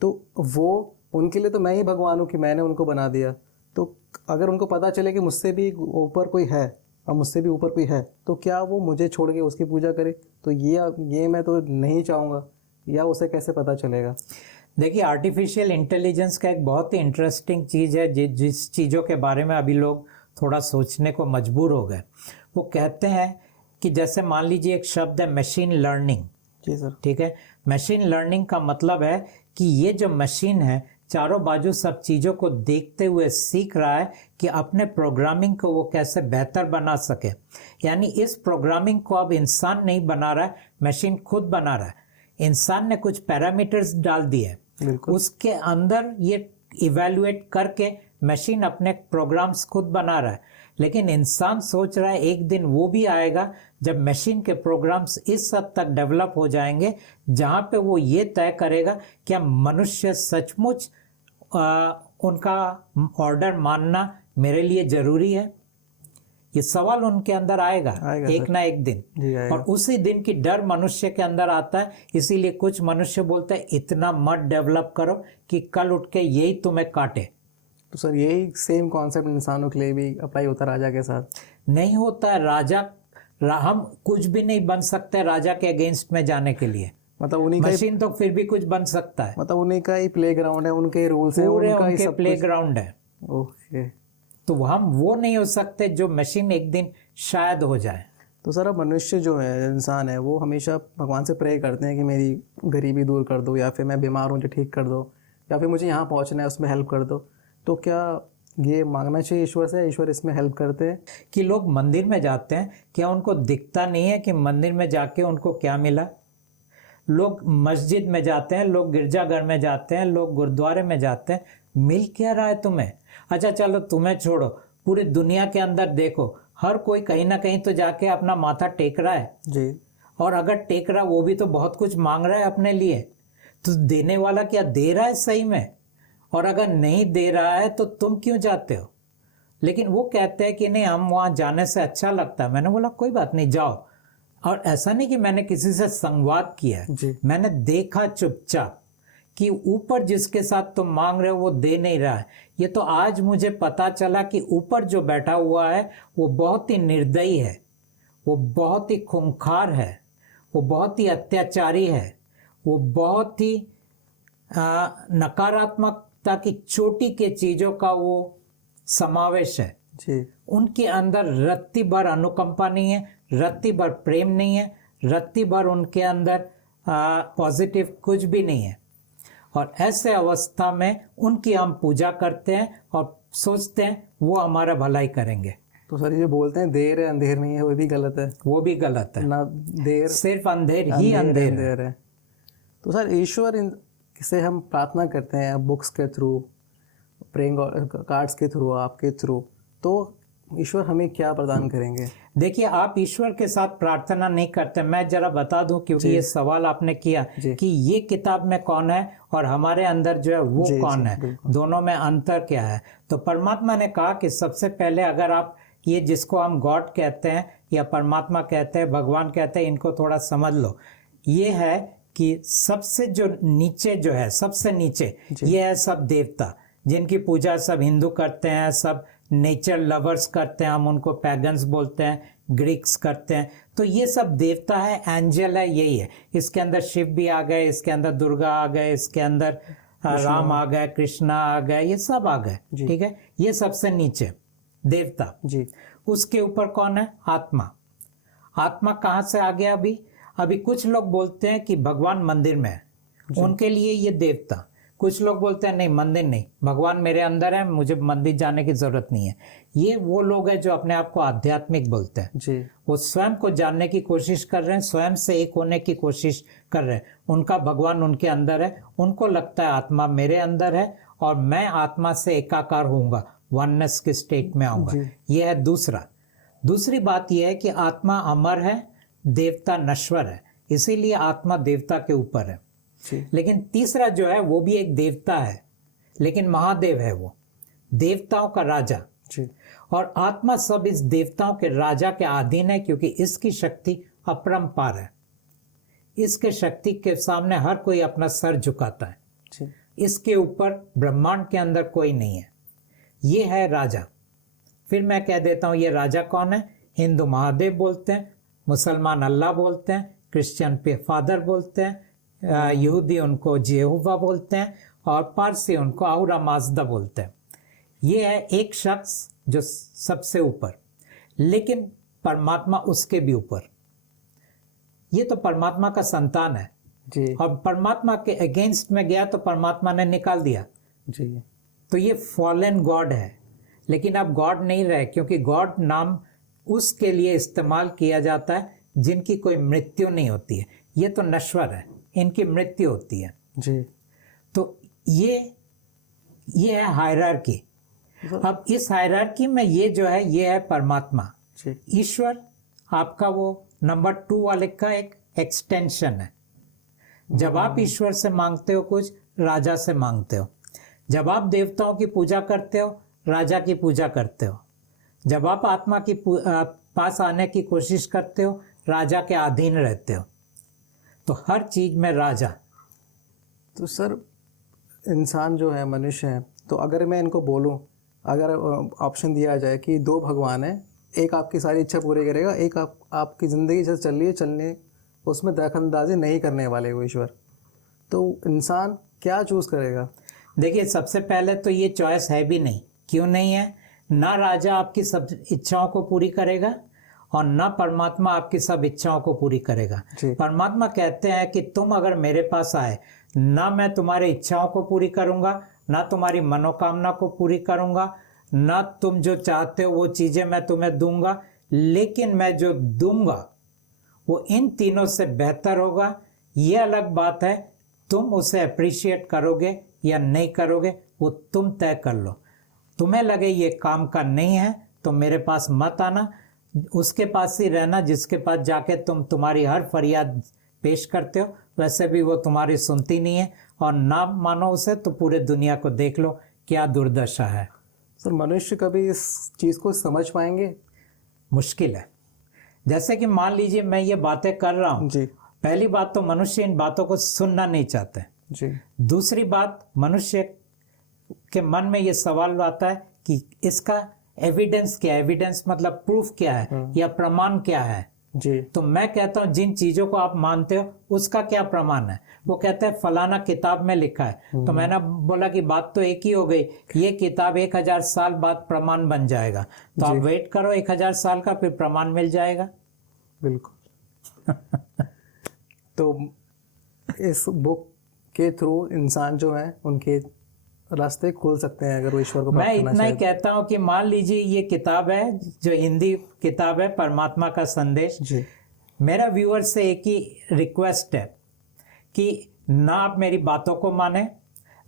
तो वो उनके लिए तो मैं ही भगवान हूँ कि मैंने उनको बना दिया। तो अगर उनको पता चले कि मुझसे भी ऊपर कोई है और मुझसे भी ऊपर कोई है, तो क्या वो मुझे छोड़ के उसकी पूजा करे? तो ये मैं तो नहीं चाहूँगा। या उसे कैसे पता चलेगा? देखिए, आर्टिफिशियल इंटेलिजेंस का एक बहुत ही इंटरेस्टिंग चीज़ है जिस चीज़ों के बारे में अभी लोग थोड़ा सोचने को मजबूर हो गए। वो कहते हैं कि जैसे मान लीजिए एक शब्द है मशीन लर्निंग। जी सर। ठीक है, मशीन लर्निंग का मतलब है कि ये जो मशीन है चारों बाजू सब चीज़ों को देखते हुए सीख रहा है कि अपने प्रोग्रामिंग को वो कैसे बेहतर बना सके। यानी इस प्रोग्रामिंग को अब इंसान नहीं बना रहा है, मशीन खुद बना रहा है। इंसान ने कुछ पैरामीटर्स डाल दिए, उसके अंदर ये इवैल्यूएट करके मशीन अपने प्रोग्राम्स खुद बना रहा है। लेकिन इंसान सोच रहा है एक दिन वो भी आएगा जब मशीन के प्रोग्राम्स इस हद तक डेवलप हो जाएंगे जहां पे वो ये तय करेगा क्या मनुष्य सचमुच उनका ऑर्डर मानना मेरे लिए जरूरी है। ये सवाल उनके अंदर आएगा एक ना एक दिन। और उसी दिन की डर मनुष्य के अंदर आता है। इसीलिए कुछ मनुष्य बोलते हैं इतना मत डेवलप करो कि कल उठ के यही तुम्हें काटे। तो सर यही सेम कॉन्सेप्ट इंसानों के लिए भी अप्लाई होता है राजा के साथ? नहीं होता है। हम कुछ भी नहीं बन सकते राजा के अगेंस्ट में जाने के लिए। मतलब उन्हीं मशीन तो फिर भी कुछ बन सकता है। मतलब उन्हीं का ही प्लेग्राउंड है, उनके रूल्स है, उनके प्लेग्राउंड है। ओके। तो हम वो नहीं हो सकते जो मशीन एक दिन शायद हो जाए। तो सर अब मनुष्य जो है, इंसान है, वो हमेशा भगवान से प्रे करते हैं कि मेरी गरीबी दूर कर दो, या फिर मैं बीमार हूँ जो ठीक कर दो, या फिर मुझे यहाँ पहुँचना है उसमें हेल्प कर दो। तो क्या ये मांगना चाहिए ईश्वर से? ईश्वर इसमें हेल्प करते हैं? कि लोग मंदिर में जाते हैं, क्या उनको दिखता नहीं है कि मंदिर में जाके उनको क्या मिला? लोग मस्जिद में जाते हैं, लोग गिरजाघर में जाते हैं, लोग गुरुद्वारे में जाते हैं, मिल क्या रहा है तुम्हें? अच्छा चलो तुम्हें छोड़ो, पूरी दुनिया के अंदर देखो, हर कोई कहीं ना कहीं तो जाके अपना माथा टेक रहा है जी। और अगर टेक रहा वो भी तो बहुत कुछ मांग रहा है अपने लिए। तो देने वाला क्या दे रहा है सही में? और अगर नहीं दे रहा है तो तुम क्यों जाते हो? लेकिन वो कहते हैं कि नहीं हम वहाँ जाने से अच्छा लगता है। मैंने बोला कोई बात नहीं, जाओ। और ऐसा नहीं कि मैंने किसी से संवाद किया है, मैंने देखा चुपचाप कि ऊपर जिसके साथ तुम मांग रहे हो वो दे नहीं रहा है। ये तो आज मुझे पता चला कि ऊपर जो बैठा हुआ है वो बहुत ही निर्दयी है, वो बहुत ही खूंखार है, वो बहुत ही अत्याचारी है, वो बहुत ही नकारात्मकता की चोटी के चीजों का वो समावेश है जी। उनके अंदर रत्ती भर अनुकंपा नहीं है, रत्ती भर प्रेम नहीं है, रत्ती भर उनके अंदर पॉजिटिव कुछ भी नहीं है। और ऐसे अवस्था में उनकी हम पूजा करते हैं और सोचते हैं वो हमारा भलाई करेंगे। तो सर ये बोलते हैं देर है अंधेर नहीं है, वो भी गलत है। वो भी गलत है ना, देर सिर्फ अंधेर ही अंधेर है। तो सर ईश्वर से हम प्रार्थना करते हैं बुक्स के थ्रू, प्रेइंग कार्ड्स के थ्रू, आपके थ्रू, तो ईश्वर हमें क्या प्रदान करेंगे? देखिए, आप ईश्वर के साथ प्रार्थना नहीं करते। मैं जरा बता दूं, क्योंकि ये सवाल आपने किया जी। कि ये किताब में कौन है और हमारे अंदर जो है वो जी, कौन जी, है, बिल्कुल। दोनों में अंतर क्या है। तो परमात्मा ने कहा कि सबसे पहले अगर आप ये जिसको हम गॉड कहते हैं या परमात्मा कहते हैं, भगवान कहते हैं, इनको थोड़ा समझ लो। ये है कि सबसे जो नीचे जो है, सबसे नीचे ये है सब देवता, जिनकी पूजा सब हिंदू करते हैं, सब नेचर लवर्स करते हैं, हम उनको पैगन्स बोलते हैं, ग्रीक्स करते हैं। तो ये सब देवता है, एंजल है, यही है। इसके अंदर शिव भी आ गए, इसके अंदर दुर्गा आ गए, इसके अंदर राम आ गए, कृष्णा आ गए, ये सब आ गए। ठीक है, ये सबसे नीचे देवता। जी। उसके ऊपर कौन है? आत्मा। आत्मा कहाँ से आ गया? अभी कुछ लोग बोलते हैं कि भगवान मंदिर में है, उनके लिए ये देवता। कुछ लोग बोलते हैं नहीं, मंदिर नहीं, भगवान मेरे अंदर है, मुझे मंदिर जाने की जरूरत नहीं है। ये वो लोग हैं जो अपने आप को आध्यात्मिक बोलते हैं। जी। वो स्वयं को जानने की कोशिश कर रहे हैं, स्वयं से एक होने की कोशिश कर रहे हैं। उनका भगवान उनके अंदर है, उनको लगता है आत्मा मेरे अंदर है और मैं आत्मा से एकाकार होऊंगा, वननेस के स्टेट में आऊंगा। यह है दूसरी बात यह है कि आत्मा अमर है, देवता नश्वर है, इसीलिए आत्मा देवता के ऊपर है। लेकिन तीसरा जो है वो भी एक देवता है, लेकिन महादेव है, वो देवताओं का राजा। और आत्मा सब इस देवताओं के राजा के अधीन है, क्योंकि इसकी शक्ति अपरंपार है। इसके शक्ति के सामने हर कोई अपना सर झुकाता है। इसके ऊपर ब्रह्मांड के अंदर कोई नहीं है। ये है राजा। फिर मैं कह देता हूं ये राजा कौन है। हिंदू महादेव बोलते हैं, मुसलमान अल्लाह बोलते हैं, क्रिश्चियन पे फादर बोलते हैं, यहूदी उनको जेहोवा बोलते हैं और पारसी उनको आहुरा माजदा बोलते हैं। ये है एक शख्स जो सबसे ऊपर, लेकिन परमात्मा उसके भी ऊपर। ये तो परमात्मा का संतान है जी। और परमात्मा के अगेंस्ट में गया तो परमात्मा ने निकाल दिया जी। तो ये फॉलन गॉड है। लेकिन अब गॉड नहीं रहे, क्योंकि गॉड नाम उसके लिए इस्तेमाल किया जाता है जिनकी कोई मृत्यु नहीं होती है। ये तो नश्वर है, इनकी मृत्यु होती है जी। तो ये है हायरार्की। अब इस हायरार्की में ये जो है ये है परमात्मा। ईश्वर आपका वो नंबर 2 वाले का एक एक्सटेंशन है। जब आप ईश्वर से मांगते हो कुछ, राजा से मांगते हो। जब आप देवताओं की पूजा करते हो, राजा की पूजा करते हो। जब आप आत्मा की पास आने की कोशिश करते हो, राजा के अधीन रहते हो। तो हर चीज में राजा। तो सर, इंसान जो है, मनुष्य है, तो अगर मैं इनको बोलूं, अगर ऑप्शन दिया जाए कि 2 भगवान है, एक आपकी सारी इच्छा पूरी करेगा, एक आपकी ज़िंदगी जैसे चल रही है चलने, उसमें दखलंदाजी नहीं करने वाले वो ईश्वर, तो इंसान क्या चूज़ करेगा? देखिए, सबसे पहले तो ये चॉइस है भी नहीं। क्यों नहीं है? ना राजा आपकी सब इच्छाओं को पूरी करेगा और ना परमात्मा आपकी सब इच्छाओं को पूरी करेगा। परमात्मा कहते हैं कि तुम अगर मेरे पास आए, ना मैं तुम्हारी इच्छाओं को पूरी करूंगा, ना तुम्हारी मनोकामना को पूरी करूंगा, ना तुम जो चाहते हो वो चीजें मैं तुम्हें दूंगा, लेकिन मैं जो दूंगा वो इन तीनों से बेहतर होगा। ये अलग बात है, तुम उसे अप्रिशिएट करोगे या नहीं करोगे वो तुम तय कर लो। तुम्हें लगे ये काम का नहीं है तो मेरे पास मत आना, उसके पास ही रहना जिसके पास जाके तुम तुम्हारी हर फरियाद पेश करते हो। वैसे भी वो तुम्हारी सुनती नहीं है, और ना मानो उसे तो पूरे दुनिया को देख लो क्या दुर्दशा है। सर, मनुष्य कभी इस चीज़ को समझ पाएंगे? मुश्किल है। जैसे कि मान लीजिए मैं ये बातें कर रहा हूँ जी। पहली बात तो मनुष्य इन बातों को सुनना नहीं चाहते जी। दूसरी बात, मनुष्य के मन में ये सवाल आता है कि इसका एविडेंस क्या है। एविडेंस मतलब प्रूफ क्या है या प्रमाण क्या है। जी। तो मैं कहता हूँ जिन चीजों को आप मानते हो उसका क्या प्रमाण है। वो कहते हैं फलाना किताब में लिखा है। तो मैंने बोला कि बात तो एक ही हो गई, ये किताब 1000 साल बाद प्रमाण बन जाएगा। तो आप वेट करो 1000 साल का, फिर प्रमाण मिल जाएगा। बिल्कुल। तो इस बुक के थ्रू इंसान जो है उनके रास्ते खुल सकते हैं अगर वो ईश्वर को मैं इतना ही कहता हूँ कि मान लीजिए ये किताब है जो हिंदी किताब है परमात्मा का संदेश। जी। मेरा व्यूअर से एक ही रिक्वेस्ट है कि ना आप मेरी बातों को माने।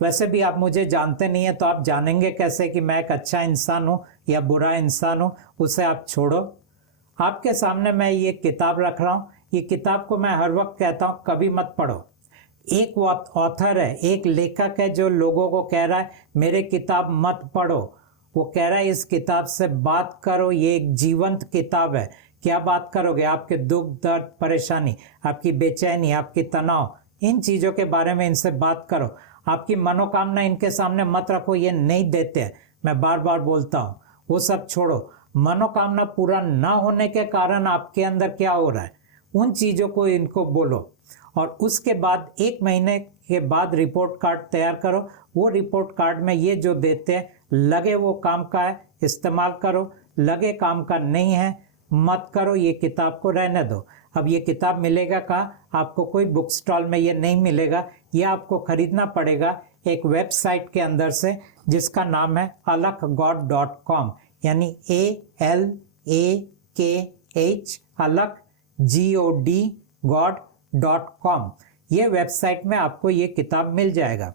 वैसे भी आप मुझे जानते नहीं है तो आप जानेंगे कैसे कि मैं एक अच्छा इंसान हूँ या बुरा इंसान हो, उसे आप छोड़ो। आपके सामने मैं ये किताब रख रहा हूँ, ये किताब को मैं हर वक्त कहता हूँ कभी मत पढ़ो। एक ऑथर है, एक लेखक है जो लोगों को कह रहा है मेरे किताब मत पढ़ो। वो कह रहा है इस किताब से बात करो, ये एक जीवंत किताब है। क्या बात करोगे? आपके दुख दर्द परेशानी, आपकी बेचैनी, आपकी तनाव, इन चीज़ों के बारे में इनसे बात करो। आपकी मनोकामना इनके सामने मत रखो, ये नहीं देते हैं, मैं बार बार बोलता हूँ, वो सब छोड़ो। मनोकामना पूरा ना होने के कारण आपके अंदर क्या हो रहा है, उन चीज़ों को इनको बोलो। और उसके बाद 1 महीने के बाद रिपोर्ट कार्ड तैयार करो। वो रिपोर्ट कार्ड में ये जो देते हैं, लगे वो काम का है इस्तेमाल करो, लगे काम का नहीं है मत करो, ये किताब को रहने दो। अब ये किताब मिलेगा कहाँ? आपको कोई बुक स्टॉल में ये नहीं मिलेगा, ये आपको खरीदना पड़ेगा एक वेबसाइट के अंदर से जिसका नाम है alakgod.com, यानी ALAKH अलक god.com। ये वेबसाइट में आपको ये किताब मिल जाएगा।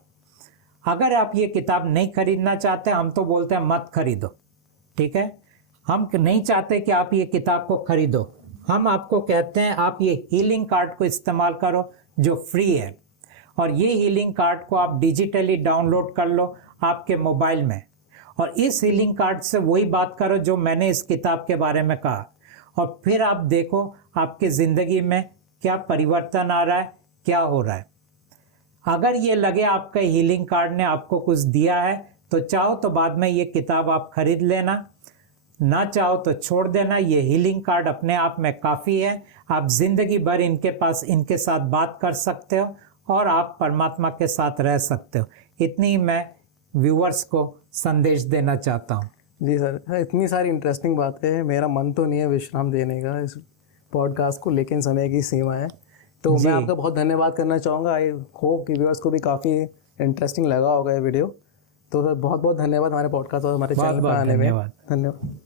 अगर आप ये किताब नहीं खरीदना चाहते, हम तो बोलते हैं मत खरीदो, ठीक है। हम नहीं चाहते कि आप ये किताब को खरीदो, हम आपको कहते हैं आप ये हीलिंग कार्ड को इस्तेमाल करो जो फ्री है। और ये हीलिंग कार्ड को आप डिजिटली डाउनलोड कर लो आपके मोबाइल में, और इस हीलिंग कार्ड से वही बात करो जो मैंने इस किताब के बारे में कहा, और फिर आप देखो आपकी ज़िंदगी में क्या परिवर्तन आ रहा है, क्या हो रहा है। अगर ये लगे आपका हीलिंग कार्ड ने आपको कुछ दिया है तो चाहो तो बाद में ये किताब आप खरीद लेना, ना चाहो तो छोड़ देना। ये हीलिंग कार्ड अपने आप में काफ़ी है, आप जिंदगी भर इनके साथ बात कर सकते हो और आप परमात्मा के साथ रह सकते हो। इतनी मैं व्यूअर्स को संदेश देना चाहता हूँ। जी सर, इतनी सारी इंटरेस्टिंग बातें हैं। मेरा मन तो नहीं है विश्राम देने का इस पॉडकास्ट को, लेकिन समय की सीमा है, तो मैं आपका बहुत धन्यवाद करना चाहूँगा। आई होप कि व्यूअर्स को भी काफ़ी इंटरेस्टिंग लगा होगा ये वीडियो। तो सर बहुत बहुत धन्यवाद हमारे पॉडकास्ट और हमारे चैनल पर आने में। धन्यवाद।